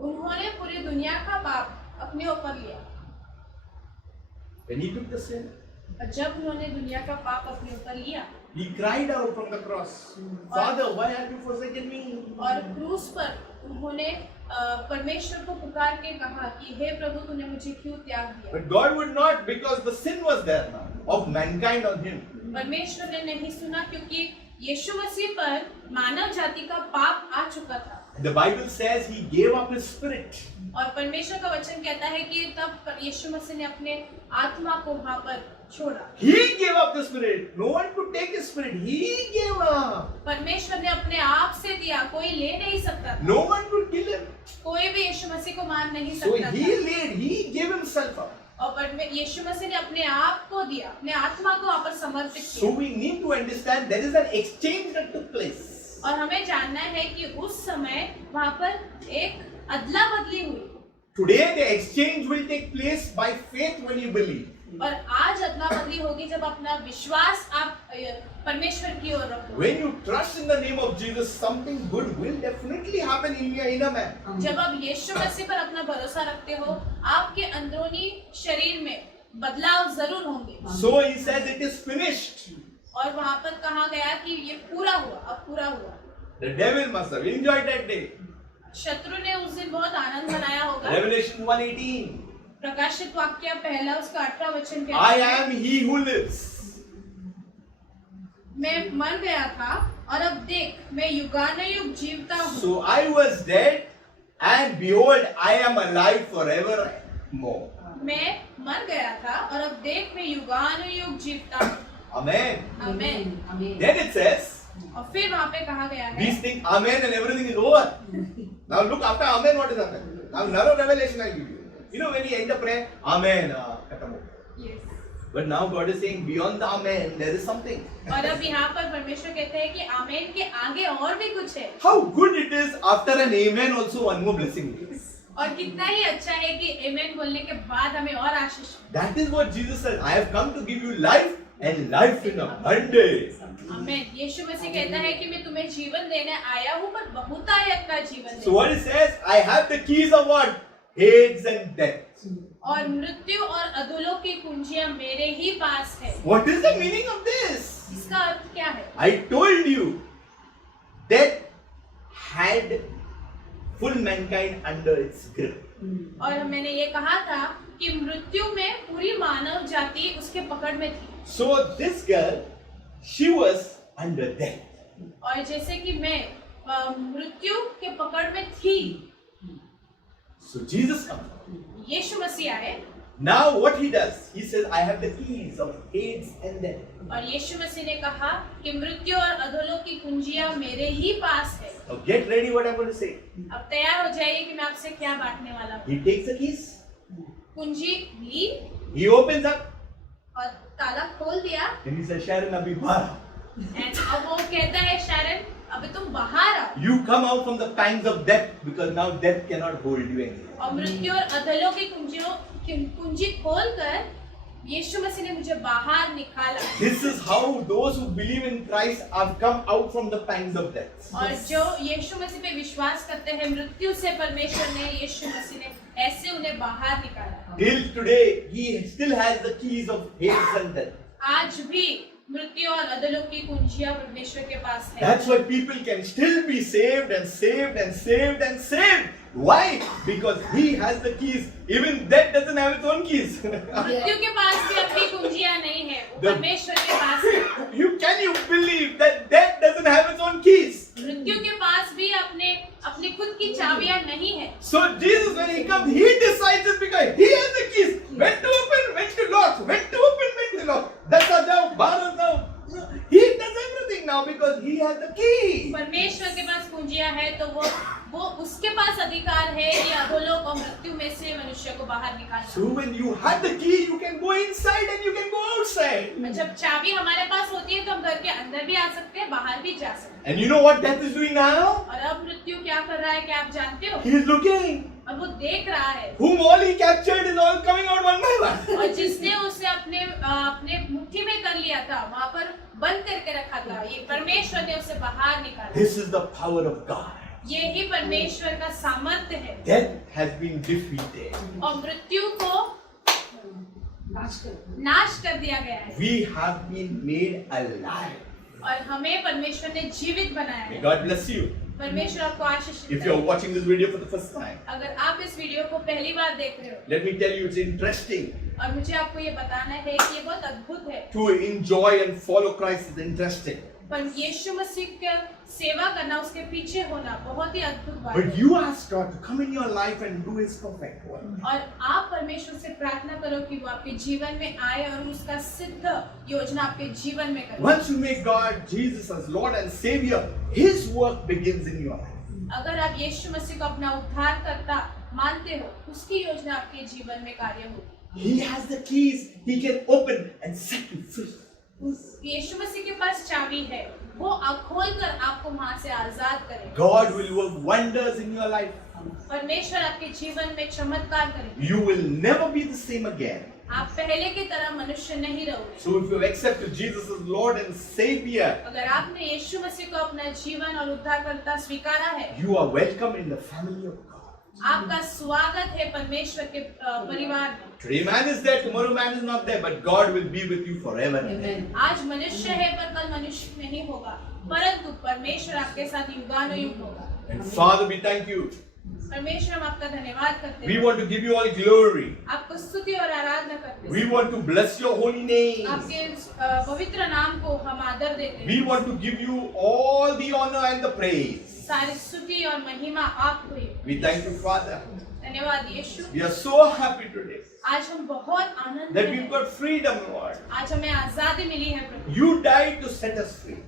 उन्होंने पूरी दुनिया का पाप अपने ऊपर लिया When He took the sin, और जब उन्होंने दुनिया का पाप अपने ऊपर लिया He cried out from the cross, Father, why have you forsaken me? और क्रूस पर उन्होंने परमेश्वर को पुकार के कहा कि हे प्रभु तूने मुझे क्यों त्याग दिया। But God would not, because the sin was there now of mankind on Him. परमेश्वर ने नहीं सुना क्योंकि यीशु मसीह पर मानव जाति का पाप आ चुका था। The Bible says He gave up His spirit. और परमेश्वर का वचन कहता है कि तब यीशु मसीह ने अपने आत्मा को वहां पर छोड़ा। He gave up the spirit. No one could take His spirit. He gave up. परमेश्वर ने अपने आप से दिया, कोई ले नहीं सकता था। No one could kill Him. कोई भी यीशु मसीह को मार नहीं So सकता He था। laid, He gave Himself up. और यीशु मसीह ने अपने आप को दिया, अपने आत्मा को वहां पर समर्पित So किया। we need to understand there is an exchange that took place. और हमें जानना है कि उस समय वहां पर एक अदला बदली हुई Today the exchange will take place by faith when you believe. और आज अदला बदली होगी जब अपना विश्वास आप परमेश्वर की ओर रखो। When you trust in the name of Jesus, something good will definitely happen in your inner man. जब आप यीशु मसीह पर अपना भरोसा रखते हो, आपके अंदरूनी शरीर में बदलाव जरूर होंगे। So He says it is finished. और वहां पर कहा गया कि ये पूरा हुआ, अब पूरा हुआ। The devil must have enjoyed that day. शत्रु ने उस दिन बहुत आनंद मनाया होगा। Revelation 1:18. प्रकाशित वाक्य पहला उसका 8वां वचन कहता I है, am He who lives. मैं मर गया था और अब देख मैं युगानुयुग जीवता हूँ। So I was dead, and behold, I am alive forevermore. मैं मर गया था और अब देख मैं युगानुयुग जीवता हूँ। Amen. आमीन। Then it says, और फिर वहाँ पे कहा गया है, these things, Amen, and everything is over. Now look after Amen, what is happening? Now another revelation I give you. You know when you end the prayer, Amen, khatam ho gaya. Yes. But now God is saying beyond the Amen, there is something. और अब यहाँ पर परमेश्वर कहते हैं कि आमीन के आगे और भी कुछ है। How good it is after an Amen also one more blessing. और कितना ही अच्छा है कि आमीन बोलने के बाद हमें और आशीष। That is what Jesus said. I have come to give you life and life in abundance. आमीन। यीशु मसीह कहता है कि मैं तुम्हें जीवन देने आया हूँ पर बहुतायत का जीवन So what it says, I have the keys of what? Hades and death. और मृत्यु और अधोलोक की कुंजियां मेरे ही पास है। What is the meaning of this? इसका अर्थ क्या है? I told you, death had full mankind under its grip. और मैंने ये कहा था कि मृत्यु में पूरी मानव जाति उसके पकड़ में थी। So this girl, she was under death. और जैसे कि मैं मृत्यु के पकड़ में थी, So Jesus comes. यीशु मसीह आए Now what he does, he says, I have the keys of Hades and death. और यीशु मसीह ने कहा कि मृत्यु और अधोलोक की कुंजियां मेरे ही पास है। Now get ready what I'm going to say. अब तैयार हो जाइए कि मैं आपसे क्या बांटने वाला हूँ। He takes the keys, कुंजी ली he opens up, और ताला खोल दिया, and he says, Sharon, abhi bahar. And अब वो कहता है शैरन अभी तुम बाहर आओ You come out from the pangs of death because now death cannot hold you anymore. और मृत्यु और अधोलोक की कुंजी खोलकर यीशु मसीह ने मुझे बाहर निकाला। This is how those who believe in Christ have come out from the pangs of death. और जो यीशु मसीह पे विश्वास करते हैं मृत्यु से परमेश्वर ने यीशु मसीह ने ऐसे उन्हें बाहर निकाला। Till today, he still has the keys of Hades and death. आज भी मृत्यु और अधोलोक की कुंजियां परमेश्वर के पास है। That's why people can still be saved and saved and saved and saved. Why? Because he has the keys. Even death doesn't have its own keys. मृत्यु के पास भी अपनी कुंजियां नहीं है, वो परमेश्वर के पास है। Can you believe that death doesn't have its own keys? मृत्यु के पास भी अपने खुद की चाबियां नहीं है। So Jesus, when he comes, he decides it because he has the keys. When to open, when to lock, when to open, when to lock. That's down, bar down. He does everything now because he has the key. परमेश्वर के पास कुंजियां है तो वो उसके पास अधिकार है कि अधोलोक और मृत्यु में से मनुष्य को बाहर निकालना। So when you have the key, you can go inside and you can go outside. जब चाबी हमारे पास होती है तो हम घर के अंदर भी आ सकते हैं, बाहर भी जा सकते हैं। And you know what death is doing now? और अब मृत्यु क्या कर रहा है क्या आप जानते हो? He is looking. अब वो देख रहा है। Whom all he captured is all coming out one by one. और जिसने उसे अपने मुट्ठी में कर लिया था, वहाँ पर बंद करके रखा था, ये परमेश्वर ने उसे बाहर निकाला। This is the power of God. ये ही परमेश्वर का सामर्थ्य है। Death has been defeated. और मृत्यु को नाश कर दिया गया है। We have been made alive. और हमें परमेश्वर ने जीवित बनाया May है। God bless you. परमेश्वर आपको आशीष If देता you are है। watching this video for the first time, अगर आप इस वीडियो को पहली बार देख रहे हो let me tell you, it's interesting. और मुझे आपको ये बताना है कि ये बहुत अद्भुत है। To enjoy and follow Christ is interesting. पर यीशु मसीह का सेवा करना, उसके पीछे होना बहुत ही अद्भुत बात But है। you ask God to come in your life and do His perfect work. और आप परमेश्वर से प्रार्थना करो कि वो आपके जीवन में आए और उसका सिद्ध योजना आपके जीवन में करे। Once you make God, Jesus as Lord and Savior, His work begins in your life. अगर आप यीशु मसीह को अपना उद्धारकर्ता मानते हो, उसकी योजना आपके जीवन में कार्य होगी। He has the keys. He can open and set you free. यीशु मसीह के पास चाबी है, वो खोलकर आपको वहां से आजाद करेगा। God will work wonders in your life. परमेश्वर आपके जीवन में चमत्कार करेगा। You will never be the same again. आप पहले की तरह मनुष्य नहीं रहोगे। So if you have accepted Jesus as Lord and Savior, अगर आपने यीशु मसीह को अपना जीवन और उद्धारकर्ता स्वीकारा है, you are welcome in the family of God. आपका स्वागत है परमेश्वर के परिवार में। Today man is there, tomorrow man is not there, but God will be with you forever. आज मनुष्य है पर कल मनुष्य नहीं होगा, परंतु परमेश्वर आपके साथ युगानुयुग होगा। And Father, we thank you. परमेश्वर हम आपका धन्यवाद करते We हैं। want to give you all glory. आपको स्तुति और आराधना करते We हैं। want to bless your holy name. आपके पवित्र नाम को हम आदर देते We हैं। want to give you all the honor and the praise. सारी स्तुति और महिमा आपको ही। We thank you, Father. धन्यवाद यीशु। We are so happy today आज हम बहुत आनंद that में we've हैं। got freedom, Lord. आज हमें आजादी मिली है प्रभु। You died to set us free.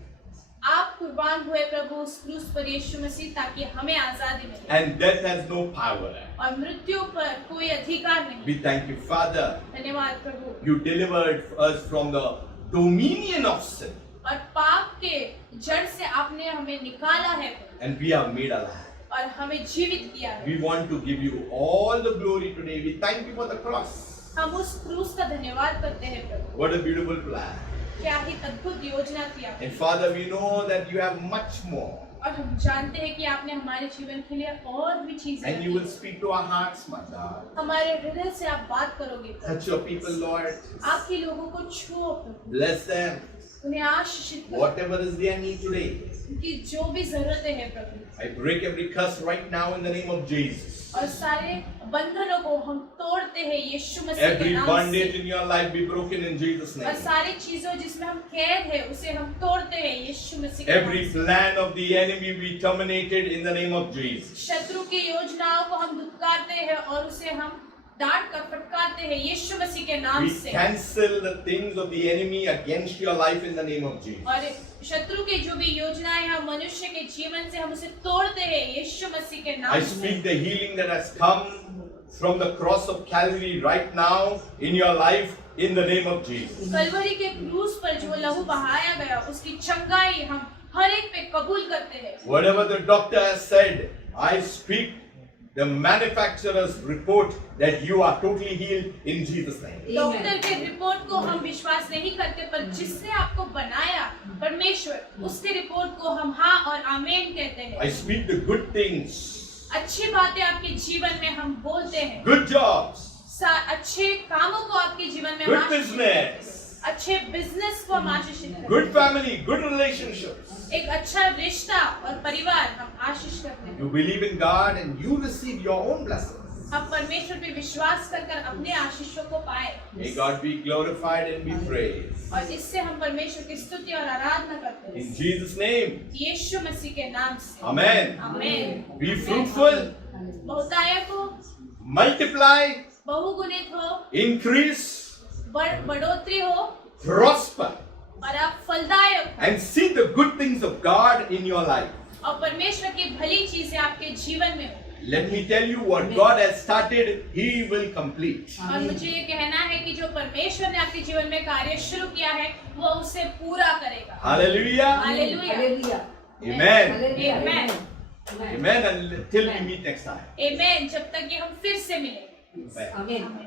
आप कुर्बान हुए प्रभु उस क्रूस पर यीशु मसीह, ताकि हमें आजादी मिले And death has no power. और मृत्यु पर कोई अधिकार नहीं। We thank you, Father. धन्यवाद प्रभु। You delivered us from the dominion of sin. और पाप के जड़ से आपने हमें निकाला है And we are made alive. और हमें जीवित किया है। We want to give you all the glory today. We thank you for the cross. हम उस क्रूस का धन्यवाद करते हैं प्रभु। What a beautiful plan. क्या ही अद्भुत योजना थी आपकी। And Father, we know that you have much more. और हम जानते हैं कि आपने हमारे जीवन के लिए और भी चीजें And you रखी will हैं। speak to our hearts, my God. हमारे हृदय से आप बात करोगे प्रभु। Touch your people, Lord. आपके लोगों को छुओ प्रभु, Bless them. उन्हें आशीषित करो। Whatever is their need today. उनकी जो भी जरूरतें हैं प्रभु, I break every curse right now in the name of Jesus. और सारे बंधनों को हम तोड़ते हैं यीशु मसीह के Every नाम bondage से। in your life be broken in Jesus' और name. सारी चीजों जिसमें हम कैद है उसे हम तोड़ते हैं यीशु मसीह के नाम Every से। plan of the enemy be terminated in the name of Jesus. शत्रु की योजनाओं को हम धुतकारते हैं और उसे हम डांट कर फटकारते हैं यीशु मसीह के नाम We से। cancel the things of the enemy against your life in the name of Jesus. और शत्रु की जो भी योजनाएं हैं मनुष्य के जीवन से हम उसे तोड़ते हैं यीशु मसीह के I नाम से। speak the healing that has come from the cross of Calvary right now in your life in the name of Jesus. Kalvari के क्रूस पर जो लहू बहाया गया उसकी चंगाई हम हर एक पे कबूल करते हैं। Whatever the doctor has said, I speak the manufacturer's report that you are totally healed in Jesus' name. Doctor के रिपोर्ट को हम विश्वास नहीं करते पर जिसने आपको बनाया परमेश्वर उसके रिपोर्ट को हम हाँ और आमीन कहते हैं। I speak the good things, अच्छी बातें आपके जीवन में हम बोलते हैं। good jobs, अच्छे कामों को आपके जीवन में हम good आशीष देते हैं। business, अच्छे बिजनेस को हम आशीषित करते हैं। good family, good relationships. एक अच्छा रिश्ता और परिवार हम आशीष करते हैं। You believe in God and you receive your own blessings. हम परमेश्वर पे विश्वास कर अपने आशीषों को पाए May God be glorified and be praised. और इससे हम परमेश्वर की स्तुति और आराधना करते In हैं Jesus' name, यीशु मसीह के नाम से। Amen. आमीन। Be fruitful, बहुतायक हो, multiply, बहुगुणित हो, increase, बढ़ोतरी हो prosper, और आप फलदायक हो and see the good things of God in your life. और परमेश्वर की भली चीजें आपके जीवन में हो। Let me tell you what God has started, He will complete. और मुझे ये कहना है कि जो परमेश्वर ने आपके जीवन में कार्य शुरू किया है वो उसे पूरा करेगा। Hallelujah. Hallelujah. Amen. Amen. Amen. And till we meet next time. आमेन। जब तक कि हम फिर से मिलें। Bye. Amen.